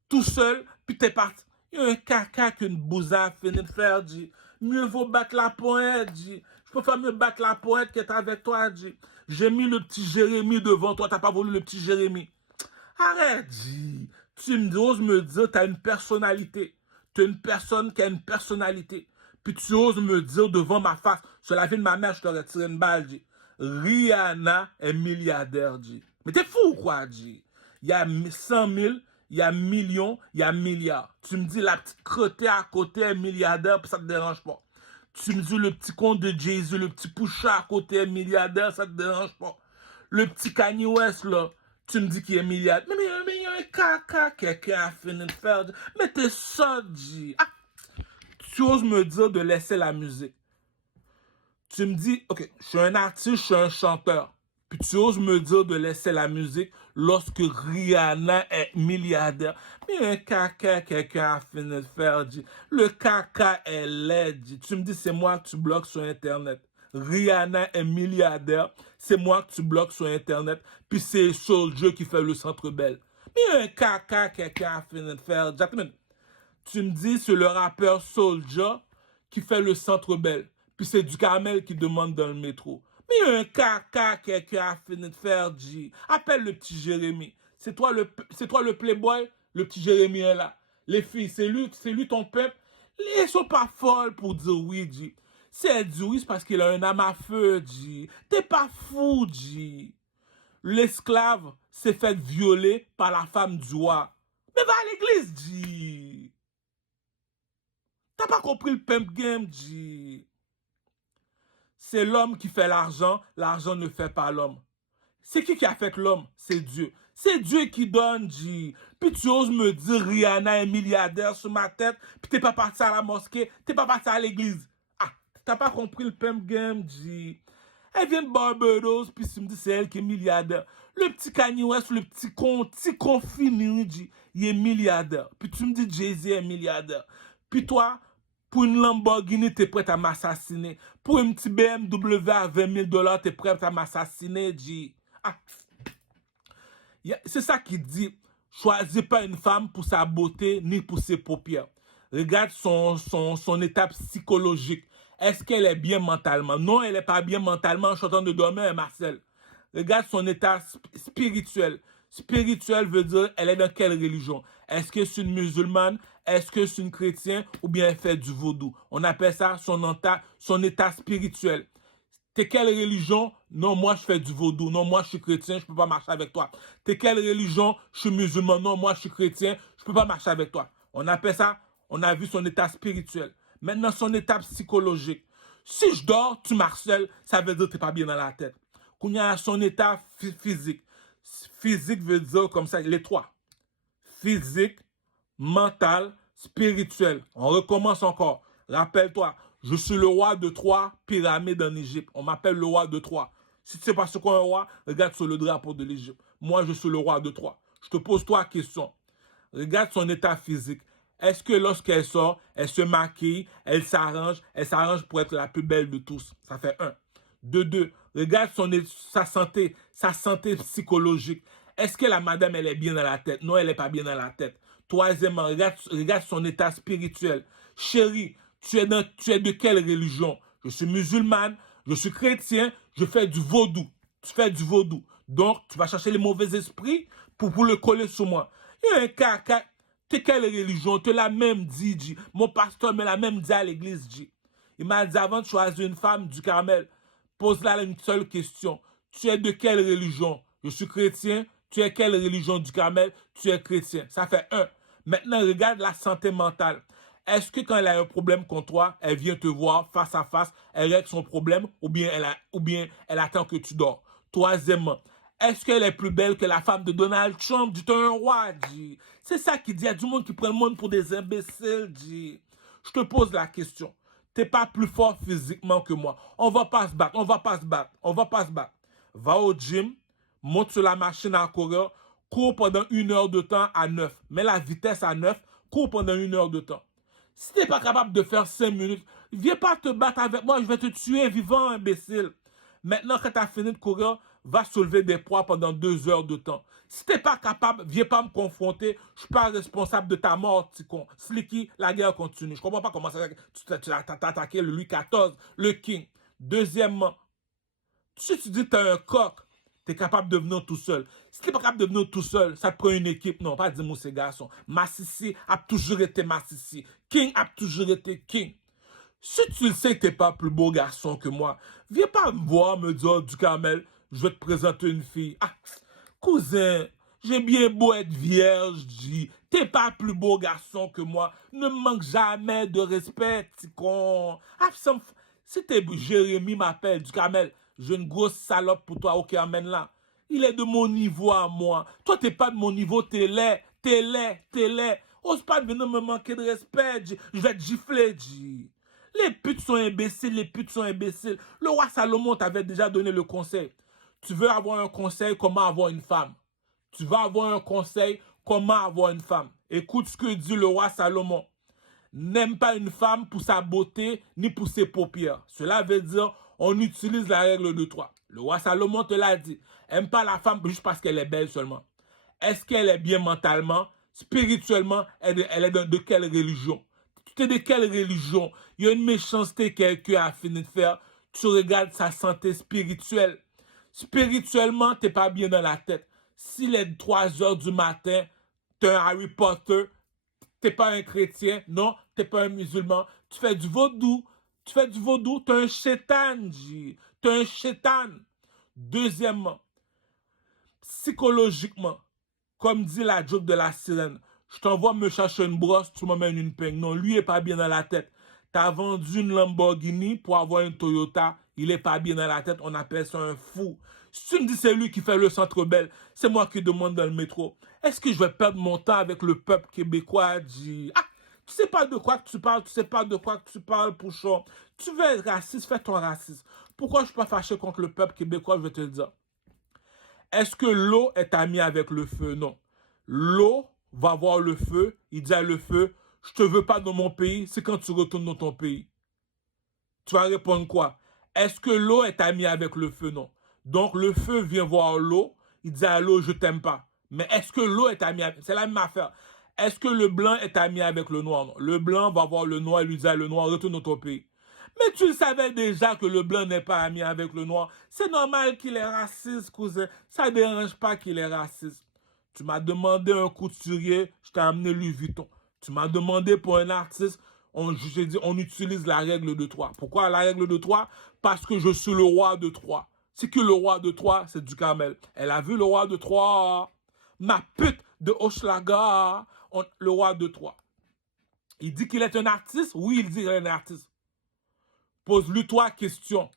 tout seul, puis t'es parti. Il y a un caca qu'une bousa a fini de faire, dit. Mieux vaut battre la pointe, dit. Je préfère mieux battre la pointe qu'être avec toi, dit. J'ai mis le petit Jérémy devant toi, t'as pas voulu le petit Jérémy. Arrête, dit. Tu oses me dire, t'as une personnalité. T'es une personne qui a une personnalité. Puis tu oses me dire devant ma face, sur la vie de ma mère, je t'aurais tiré une balle, dit. Rihanna est milliardaire, dit. Mais t'es fou ou quoi, dit? Il y a 100 000, il y a millions, il y a milliards. Tu me dis la petite crottée à côté est milliardaire, puis ça te dérange pas. Tu me dis le petit compte de Jay-Z, le petit Pusha à côté est milliardaire, ça te dérange pas. Le petit Kanye West, là, tu me dis qu'il est milliardaire. Mais il y a un caca, quelqu'un a fini de faire. Mais t'es ça, G. Ah, tu oses me dire de laisser la musique. Tu me dis, ok, je suis un artiste, je suis un chanteur. Puis tu oses me dire de laisser la musique lorsque Rihanna est milliardaire. Mais un caca, quelqu'un a fini de faire, dit. Le caca est laid, dit. Tu me dis, c'est moi que tu bloques sur Internet. Rihanna est milliardaire, c'est moi que tu bloques sur Internet, puis c'est Soulja qui fait le Centre Bell. Mais un caca, quelqu'un a fini de faire. Gentlemen, tu me dis, c'est le rappeur Soulja qui fait le Centre Bell, puis c'est du Camel qui demande dans le métro. Mais un caca, quelqu'un a fini de faire, G. Appelle le petit Jérémy. C'est toi le playboy, le petit Jérémy est là. Les filles, c'est lui ton peuple. Ils sont pas folles pour dire oui, G. Si elle dit oui, c'est parce qu'il a un âme à feu, G. T'es pas fou, G. L'esclave s'est fait violer par la femme du roi. Mais va à l'église, G. T'as pas compris le pimp game, G. C'est l'homme qui fait l'argent ne fait pas l'homme. C'est qui a fait l'homme? C'est Dieu. C'est Dieu qui donne, G. Puis tu oses me dire Rihanna est milliardaire sur ma tête, puis t'es pas parti à la mosquée, t'es pas parti à l'église. Ah, t'as pas compris le pimp game, G. Elle vient de Barbados, puis tu me dis c'est elle qui est milliardaire. Le petit Kanye West, le petit con fini, G, il est milliardaire. Puis tu me dis Jay-Z est milliardaire. Puis toi, pour une Lamborghini, t'es prêt à m'assassiner. Pour un petit BMW à 20 000 $, t'es prêt à m'assassiner, G. Ah. C'est ça qu'il dit. Choisis pas une femme pour sa beauté ni pour ses paupières. Regarde son état psychologique. Est-ce qu'elle est bien mentalement? Non, elle n'est pas bien mentalement. Je suis en train de dormir, Marcel. Regarde son état spirituel. Spirituel veut dire, elle est dans quelle religion? Est-ce que c'est une musulmane? Est-ce que c'est une chrétienne? Ou bien elle fait du vaudou? On appelle ça son état spirituel. T'es quelle religion? Non, moi je fais du vaudou. Non, moi je suis chrétien, je peux pas marcher avec toi. T'es quelle religion? Je suis musulman. Non, moi je suis chrétien, je peux pas marcher avec toi. On appelle ça, on a vu son état spirituel. Maintenant, son état psychologique. Si je dors, tu marcelles, ça veut dire que t'es pas bien dans la tête. Qu'on y a son état physique. Physique veut dire comme ça, les trois. Physique, mental, spirituel. On recommence encore. Rappelle-toi, je suis le roi de 3 pyramides en Égypte. On m'appelle le roi de 3. Si tu sais pas ce qu'est un roi, regarde sur le drapeau de l'Égypte. Moi, je suis le roi de 3. Je te pose toi la question. Regarde son état physique. Est-ce que lorsqu'elle sort, elle se maquille, elle s'arrange pour être la plus belle de tous? Ça fait 1. De 2, regarde sa santé psychologique. Est-ce que la madame, elle est bien dans la tête? Non, elle n'est pas bien dans la tête. Troisièmement, regarde son état spirituel. Chérie, tu es de quelle religion? Je suis musulmane, je suis chrétien, je fais du vaudou. Tu fais du vaudou. Donc, tu vas chercher les mauvais esprits pour le coller sur moi. Il y a un caca. T'es quelle religion? Tu l'as même dit, G. Mon pasteur me l'a même dit à l'église, G. Il m'a dit avant de choisir une femme du Carmel, pose-la une seule question. Tu es de quelle religion? Je suis chrétien. Tu es quelle religion du Carmel? Tu es chrétien. Ça fait 1. Maintenant, regarde la santé mentale. Est-ce que quand elle a un problème contre toi, elle vient te voir face à face, elle règle son problème ou bien elle attend que tu dors? Troisièmement, est-ce qu'elle est plus belle que la femme de Donald Trump? Dis-toi un roi, G. C'est ça qu'il dit. Il y a du monde qui prend le monde pour des imbéciles, G. Je te pose la question. T'es pas plus fort physiquement que moi. On va pas se battre. Va au gym, monte sur la machine à courir, cours pendant 1 heure de temps à 9. Mets la vitesse à 9, cours pendant 1 heure de temps. Si t'es pas capable de faire 5 minutes, viens pas te battre avec moi, je vais te tuer vivant, imbécile. Maintenant, quand tu as fini de courir, va soulever des poids pendant 2 heures de temps. Si t'es pas capable, viens pas me confronter. Je suis pas responsable de ta mort, petit con. Slicky, la guerre continue. Je comprends pas comment ça, tu as attaqué le Louis XIV, le King. Deuxièmement, si tu dis que tu as un coq, tu es capable de venir tout seul. Si tu n'es pas capable de venir tout seul, ça te prend une équipe. Non, pas dis-moi ces garçons. Massissi a toujours été Massissi. King a toujours été King. Si tu le sais que tu n'es pas plus beau garçon que moi, viens pas me voir me dire, oh, du Carmel, je vais te présenter une fille. Ah, cousin, j'ai bien beau être vierge, G. T'es pas plus beau garçon que moi. Ne me manque jamais de respect, petit con. Ah, si t'es Jérémy m'appelle, du Carmel, j'ai une grosse salope pour toi, ok, amène-la. Il est de mon niveau à moi. Toi, t'es pas de mon niveau, t'es laid. Ose pas venir me manquer de respect, G. Je vais te gifler, G. Les putes sont imbéciles. Le roi Salomon t'avait déjà donné le conseil. Tu veux avoir un conseil, comment avoir une femme. Tu veux avoir un conseil, comment avoir une femme. Écoute ce que dit le roi Salomon. N'aime pas une femme pour sa beauté ni pour ses paupières. Cela veut dire, on utilise la règle de 3. Le roi Salomon te l'a dit. Aime pas la femme juste parce qu'elle est belle seulement. Est-ce qu'elle est bien mentalement, spirituellement, elle est de quelle religion? Tu es de quelle religion? Il y a une méchanceté que quelqu'un a fini de faire. Tu regardes sa santé spirituelle. Spirituellement, tu n'es pas bien dans la tête. S'il est 3 heures du matin, tu es un Harry Potter, tu n'es pas un chrétien, non, tu n'es pas un musulman, tu fais du vaudou. Tu fais du vaudou, tu es un chétan, tu es un chétan. Deuxièmement, psychologiquement, comme dit la joke de la sirène, je t'envoie me chercher une brosse, tu m'emmènes une peigne. Non, lui est pas bien dans la tête. T'as vendu une Lamborghini pour avoir une Toyota, il est pas bien dans la tête, on appelle ça un fou. Si tu me dis c'est lui qui fait le Centre Bell, c'est moi qui demande dans le métro. Est-ce que je vais perdre mon temps avec le peuple québécois? Ah, tu sais pas de quoi que tu parles, tu sais pas de quoi que tu parles, Pouchon. Tu veux être raciste, fais ton racisme. Pourquoi je suis pas fâché contre le peuple québécois, je vais te le dire. Est-ce que l'eau est amie avec le feu? Non. L'eau va voir le feu, il dit à le feu, je te veux pas dans mon pays, c'est quand tu retournes dans ton pays. Tu vas répondre quoi? Est-ce que l'eau est amie avec le feu? Non. Donc le feu vient voir l'eau, il dit à l'eau, je t'aime pas. Mais est-ce que l'eau est amie avec... C'est la même affaire. Est-ce que le blanc est ami avec le noir? Non. Le blanc va voir le noir et lui dit à le noir, retourne dans ton pays. Mais tu le savais déjà que le blanc n'est pas ami avec le noir. C'est normal qu'il est raciste, cousin. Ça ne dérange pas qu'il est raciste. Tu m'as demandé un couturier, je t'ai amené Louis Vuitton. Tu m'as demandé pour un artiste, je dit, on utilise la règle de 3. Pourquoi la règle de 3? Parce que je suis le roi de 3. C'est que le roi de 3, c'est du Carmel. Elle a vu le roi de 3. Ma pute de Hochelaga, le roi de 3. Il dit qu'il est un artiste? Oui, il dit qu'il est un artiste. Pose-lui 3 questions.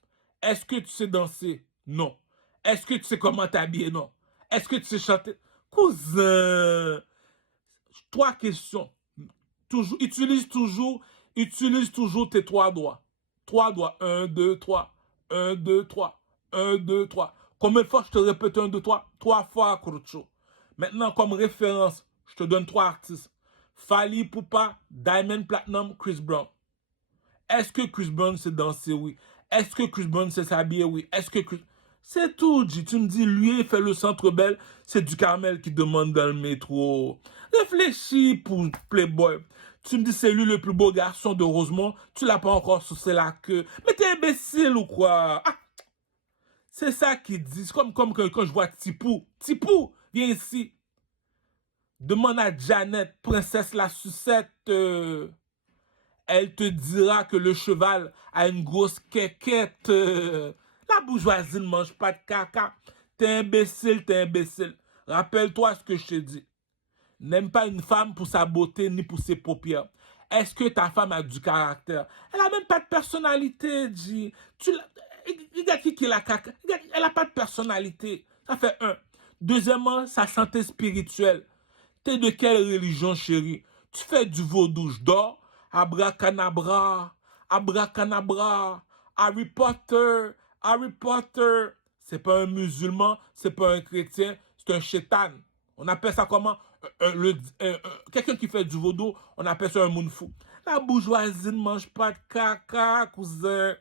Est-ce que tu sais danser? Non. Est-ce que tu sais comment t'habiller? Non. Est-ce que tu sais chanter? Cousin, 3 questions. Toujours, utilise toujours tes 3 doigts. 3 doigts. 1, 2, 3. 1, 2, 3. 1, 2, 3. Combien de fois je te répète 1, 2, 3? 3 fois, Crucho. Maintenant, comme référence, je te donne 3 artistes. Fally Ipupa, Diamond Platinum, Chris Brown. Est-ce que Chris Brown sait danser? Oui. Est-ce que Chris Brown sait s'habiller? Oui. Est-ce que Chris... C'est tout, G. Tu me dis, lui, il fait le Centre Bell, c'est du Carmel qui demande dans le métro. Réfléchis pour Playboy. Tu me dis, c'est lui le plus beau garçon de Rosemont, tu l'as pas encore sucé la queue. Mais t'es imbécile ou quoi? Ah, c'est ça qu'il dit. C'est comme quand je vois Tipou. Tipou, viens ici. Demande à Janet, princesse la sucette. Elle te dira que le cheval a une grosse quéquette. La bourgeoisie ne mange pas de caca. T'es imbécile, t'es imbécile. Rappelle-toi ce que je te dis. N'aime pas une femme pour sa beauté ni pour ses paupières. Est-ce que ta femme a du caractère? Elle a même pas de personnalité, G. Regarde qui la caca. Elle a pas de personnalité. Ça fait 1. Deuxièmement, sa santé spirituelle. T'es de quelle religion, chérie? Tu fais du vaudou, je dors. Abracadabra, abracadabra, Harry Potter, Harry Potter. C'est pas un musulman, c'est pas un chrétien, c'est un chétan. On appelle ça comment? Quelqu'un qui fait du vaudou, on appelle ça un mounfou. La bourgeoisie ne mange pas de caca, cousin.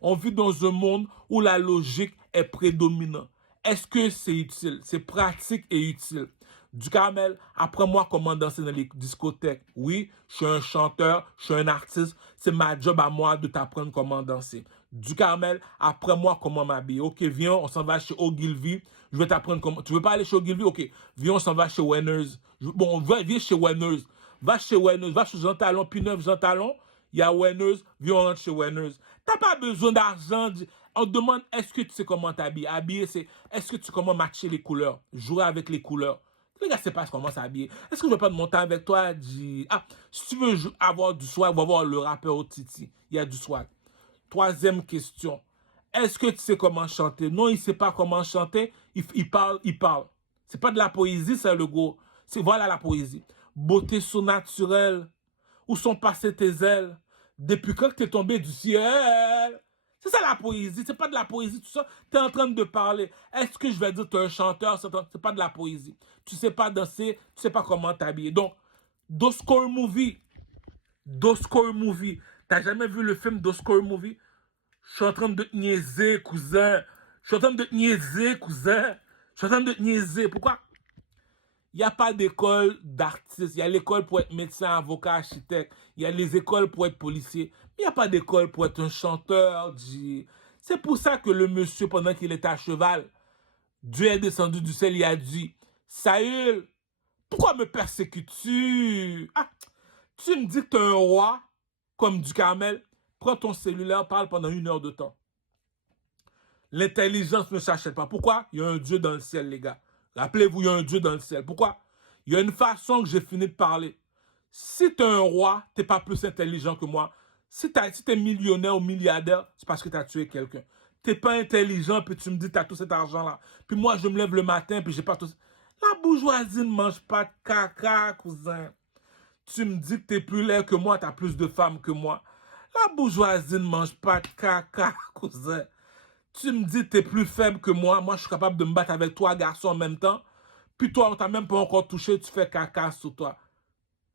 On vit dans un monde où la logique est prédominante. Est-ce que c'est utile? C'est pratique et utile. Du Carmel, apprends-moi comment danser dans les discothèques. Oui, je suis un chanteur, je suis un artiste. C'est ma job à moi de t'apprendre comment danser. Du Carmel, apprends-moi comment m'habiller. Ok, viens, on s'en va chez Ogilvy. Je vais t'apprendre comment... Tu veux pas aller chez Ogilvy? Ok, viens, on s'en va chez Winners. Bon, viens chez Winners. Va chez Winners, va chez Jean Talon, puis 9 Jean Talon. Il y a Winners, viens, on rentre chez Winners. T'as pas besoin d'argent. On te demande, est-ce que tu sais comment t'habiller? Habiller, c'est, est-ce que tu sais comment matcher les couleurs? Jouer avec les couleurs. Les gars, c'est pas comment s'habiller. Est-ce que je vais pas de mon temps avec toi? Ah, si tu veux avoir du swag, va voir le rappeur au Titi. Il y a du swag. 3e question. Est-ce que tu sais comment chanter? Non, il sait pas comment chanter. Il parle. C'est pas de la poésie, c'est le gros. C'est voilà la poésie. Beauté surnaturelle. Où sont passées tes ailes? Depuis quand t'es tombé du ciel? C'est ça la poésie. C'est pas de la poésie, tout ça. Tu es en train de parler. Est-ce que je vais dire que tu es un chanteur? C'est pas de la poésie. Tu sais pas danser, tu sais pas comment t'habiller. Donc, Doscore Movie. Doscore Movie. T'as jamais vu le film Doscore Movie? Je suis en train de te niaiser, cousin. Je suis en train de te niaiser, cousin. Je suis en train de te niaiser. Pourquoi? Il n'y a pas d'école d'artiste. Il y a l'école pour être médecin, avocat, architecte. Il y a les écoles pour être policier. Mais il n'y a pas d'école pour être un chanteur. C'est pour ça que le monsieur, pendant qu'il était à cheval, Dieu est descendu du ciel, il a dit, Saül, pourquoi me persécutes-tu? Ah, tu me dis que tu es un roi, comme du Carmel. Prends ton cellulaire, parle pendant 1 heure de temps. L'intelligence ne s'achète pas. Pourquoi? Il y a un Dieu dans le ciel, les gars. Rappelez-vous, il y a un Dieu dans le ciel. Pourquoi? Il y a une façon que j'ai fini de parler. Si tu es un roi, tu n'es pas plus intelligent que moi. Si tu es millionnaire ou milliardaire, c'est parce que tu as tué quelqu'un. Tu n'es pas intelligent, puis tu me dis que tu as tout cet argent-là. Puis moi, je me lève le matin, puis j'ai pas tout... La bourgeoisie ne mange pas de caca, cousin. Tu me dis que tu es plus laid que moi, tu as plus de femmes que moi. La bourgeoisie ne mange pas de caca, cousin. Tu me dis que tu es plus faible que moi. Moi, je suis capable de me battre avec 3 garçons en même temps. Puis toi, on t'a même pas encore touché, tu fais caca sur toi.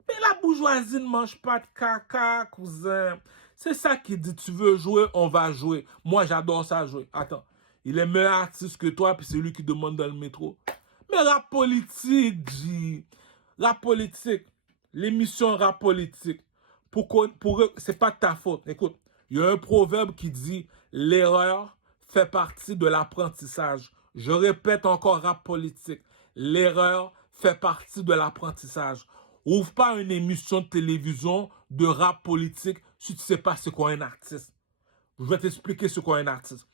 Mais la bourgeoisie ne mange pas de caca, cousin. C'est ça qui dit, tu veux jouer, on va jouer. Moi, j'adore ça jouer. Attends, il est meilleur artiste que toi, puis c'est lui qui demande dans le métro. Mais rap politique, G. Rap politique. L'émission rap politique. Pour eux, c'est pas de ta faute. Écoute, il y a un proverbe qui dit, l'erreur fait partie de l'apprentissage. Je répète encore rap politique. L'erreur fait partie de l'apprentissage. Ouvre pas une émission de télévision de rap politique si tu sais pas c'est quoi un artiste. Je vais t'expliquer ce qu'est un artiste.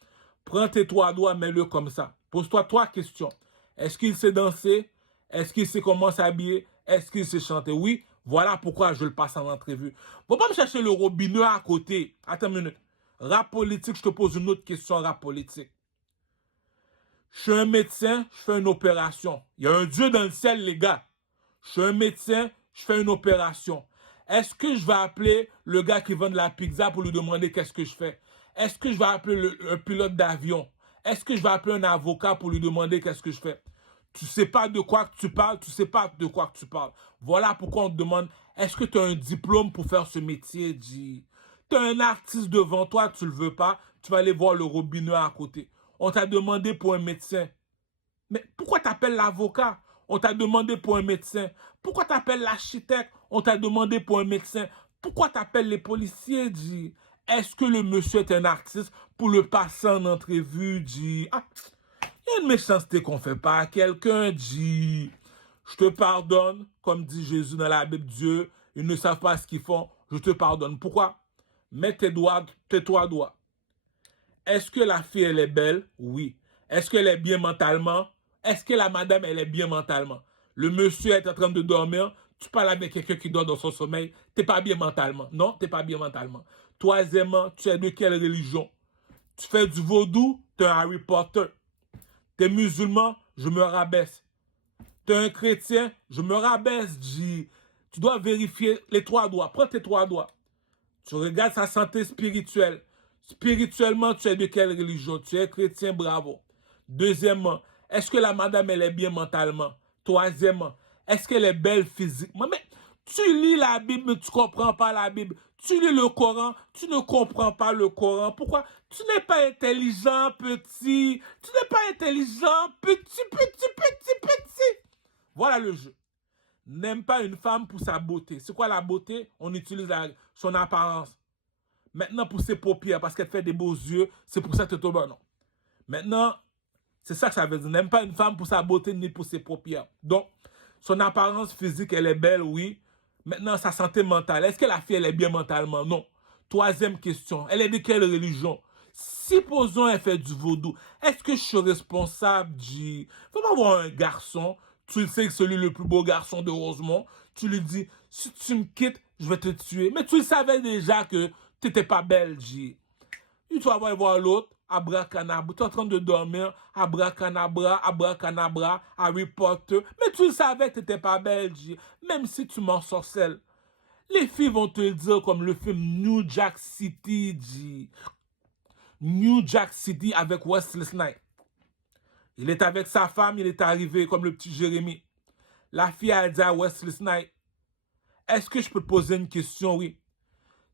Prends tes 3 doigts, mets-le comme ça. Pose-toi 3 questions. Est-ce qu'il sait danser? Est-ce qu'il sait comment s'habiller? Est-ce qu'il sait chanter? Oui, voilà pourquoi je le passe en entrevue. Va pas me chercher le robinet à côté. Attends une minute. Rap politique, je te pose une autre question rap politique. Je suis un médecin, je fais une opération. Il y a un Dieu dans le ciel, les gars. Je suis un médecin, je fais une opération. Est-ce que je vais appeler le gars qui vend de la pizza pour lui demander qu'est-ce que je fais? Est-ce que je vais appeler un pilote d'avion? Est-ce que je vais appeler un avocat pour lui demander qu'est-ce que je fais? Tu sais pas de quoi que tu parles, tu sais pas de quoi que tu parles. Voilà pourquoi on te demande, est-ce que tu as un diplôme pour faire ce métier, G? Tu as un artiste devant toi, tu le veux pas, tu vas aller voir le robinet à côté. On t'a demandé pour un médecin. Mais pourquoi t'appelles l'avocat? On t'a demandé pour un médecin. Pourquoi t'appelles l'architecte? On t'a demandé pour un médecin. Pourquoi t'appelles les policiers, G? Est-ce que le monsieur est un artiste pour le passer en entrevue, G? Ah, il y a une méchanceté qu'on fait pas à quelqu'un, G. Je te pardonne, comme dit Jésus dans la Bible, Dieu, ils ne savent pas ce qu'ils font, je te pardonne. Pourquoi? Mets tes 3 doigts. Est-ce que la fille, elle est belle? Oui. Est-ce qu'elle est bien mentalement? Est-ce que la madame, elle est bien mentalement? Le monsieur est en train de dormir, tu parles avec quelqu'un qui dort dans son sommeil, t'es pas bien mentalement. Non, t'es pas bien mentalement. Troisièmement, tu es de quelle religion? Tu fais du vaudou, t'es un Harry Potter. T'es musulman, je me rabaisse. T'es un chrétien, je me rabaisse, G. Tu dois vérifier les 3 doigts. Prends tes 3 doigts. Tu regardes sa santé spirituelle. Spirituellement, tu es de quelle religion? Tu es chrétien, bravo. Deuxièmement, est-ce que la madame, elle est bien mentalement? Troisièmement, est-ce qu'elle est belle physiquement? Mais tu lis la Bible, mais tu ne comprends pas la Bible. Tu lis le Coran, tu ne comprends pas le Coran. Pourquoi? Tu n'es pas intelligent, petit. Tu n'es pas intelligent, petit. Voilà le jeu. N'aime pas une femme pour sa beauté. C'est quoi la beauté? On utilise son apparence. Maintenant, pour ses paupières, parce qu'elle fait des beaux yeux, c'est pour ça que tu tombes. Non. Maintenant, c'est ça que ça veut dire. N'aime pas une femme pour sa beauté ni pour ses paupières. Donc, son apparence physique, elle est belle, oui. Maintenant, sa santé mentale. Est-ce que la fille, elle est bien mentalement? Non. Troisième question. Elle est de quelle religion? Supposons elle fait du vaudou. Est-ce que je suis responsable du... Faut pas avoir un garçon. Tu le sais que c'est lui le plus beau garçon de Rosemont. Tu lui dis, si tu me quittes, je vais te tuer. Mais tu le savais déjà que tu n'étais pas belle, G. Et tu vas voir l'autre, abracadabra. Tu es en train de dormir, abracadabra, Harry Potter. Mais tu le savais que tu n'étais pas belle, G. Même si tu m'ensorcelles. Les filles vont te le dire comme le film New Jack City, G. New Jack City avec Wesley Snipes. Il est avec sa femme, il est arrivé comme le petit Jérémy. La fille a dit à Wesley Snipes, est-ce que je peux te poser une question? Oui.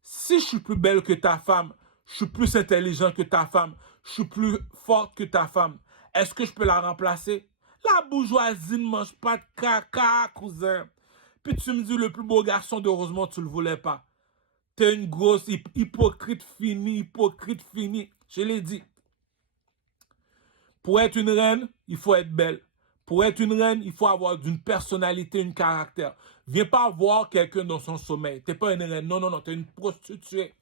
Si je suis plus belle que ta femme, je suis plus intelligent que ta femme, je suis plus forte que ta femme, est-ce que je peux la remplacer? La bourgeoisie ne mange pas de caca, cousin. Puis tu me dis, le plus beau garçon de Rosemont, tu le voulais pas. T'es une grosse hypocrite finie, Je l'ai dit. Pour être une reine, il faut être belle. Pour être une reine, il faut avoir d'une personnalité, un caractère. Viens pas voir quelqu'un dans son sommeil. T'es pas une reine. Non, non, non, t'es une prostituée.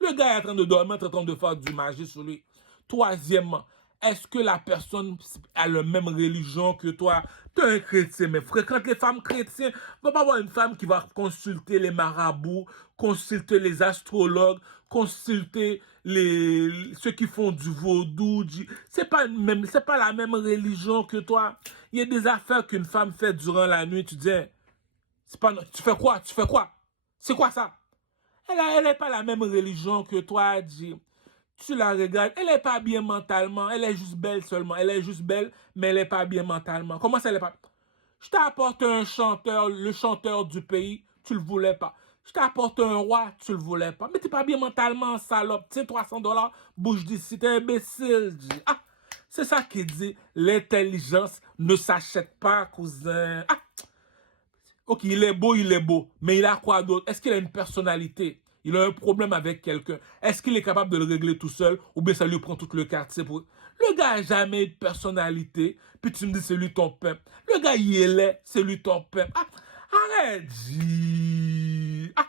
Le gars est en train de dormir, est en train de faire du magie sur lui. Troisièmement, est-ce que la personne a la même religion que toi? Tu es un chrétien, mais fréquente les femmes chrétiennes. Va pas avoir une femme qui va consulter les marabouts, consulter les astrologues, consulter ceux qui font du vaudou. C'est pas la même religion que toi. Il y a des affaires qu'une femme fait durant la nuit. Tu dis, tu fais quoi? Tu fais quoi? C'est quoi ça? Elle n'est pas la même religion que toi, dit. Tu la regardes, elle n'est pas bien mentalement, elle est juste belle seulement. Elle est juste belle, mais elle n'est pas bien mentalement. Comment ça, elle n'est pas... Je t'ai apporté un chanteur, le chanteur du pays, tu le voulais pas. Je t'ai apporté un roi, tu le voulais pas. Mais t'es pas bien mentalement, salope. Tiens, $300, bouge d'ici, t'es imbécile. Ah, c'est ça qui dit, l'intelligence ne s'achète pas, cousin. Ah, ok, il est beau, mais il a quoi d'autre? Est-ce qu'il a une personnalité? Il a un problème avec quelqu'un. Est-ce qu'il est capable de le régler tout seul ou bien ça lui prend tout le quartier pour... Le gars n'a jamais eu de personnalité, puis tu me dis c'est lui ton peuple. Le gars il est laid, c'est lui ton peuple. Ah, arrête, dis. Ah.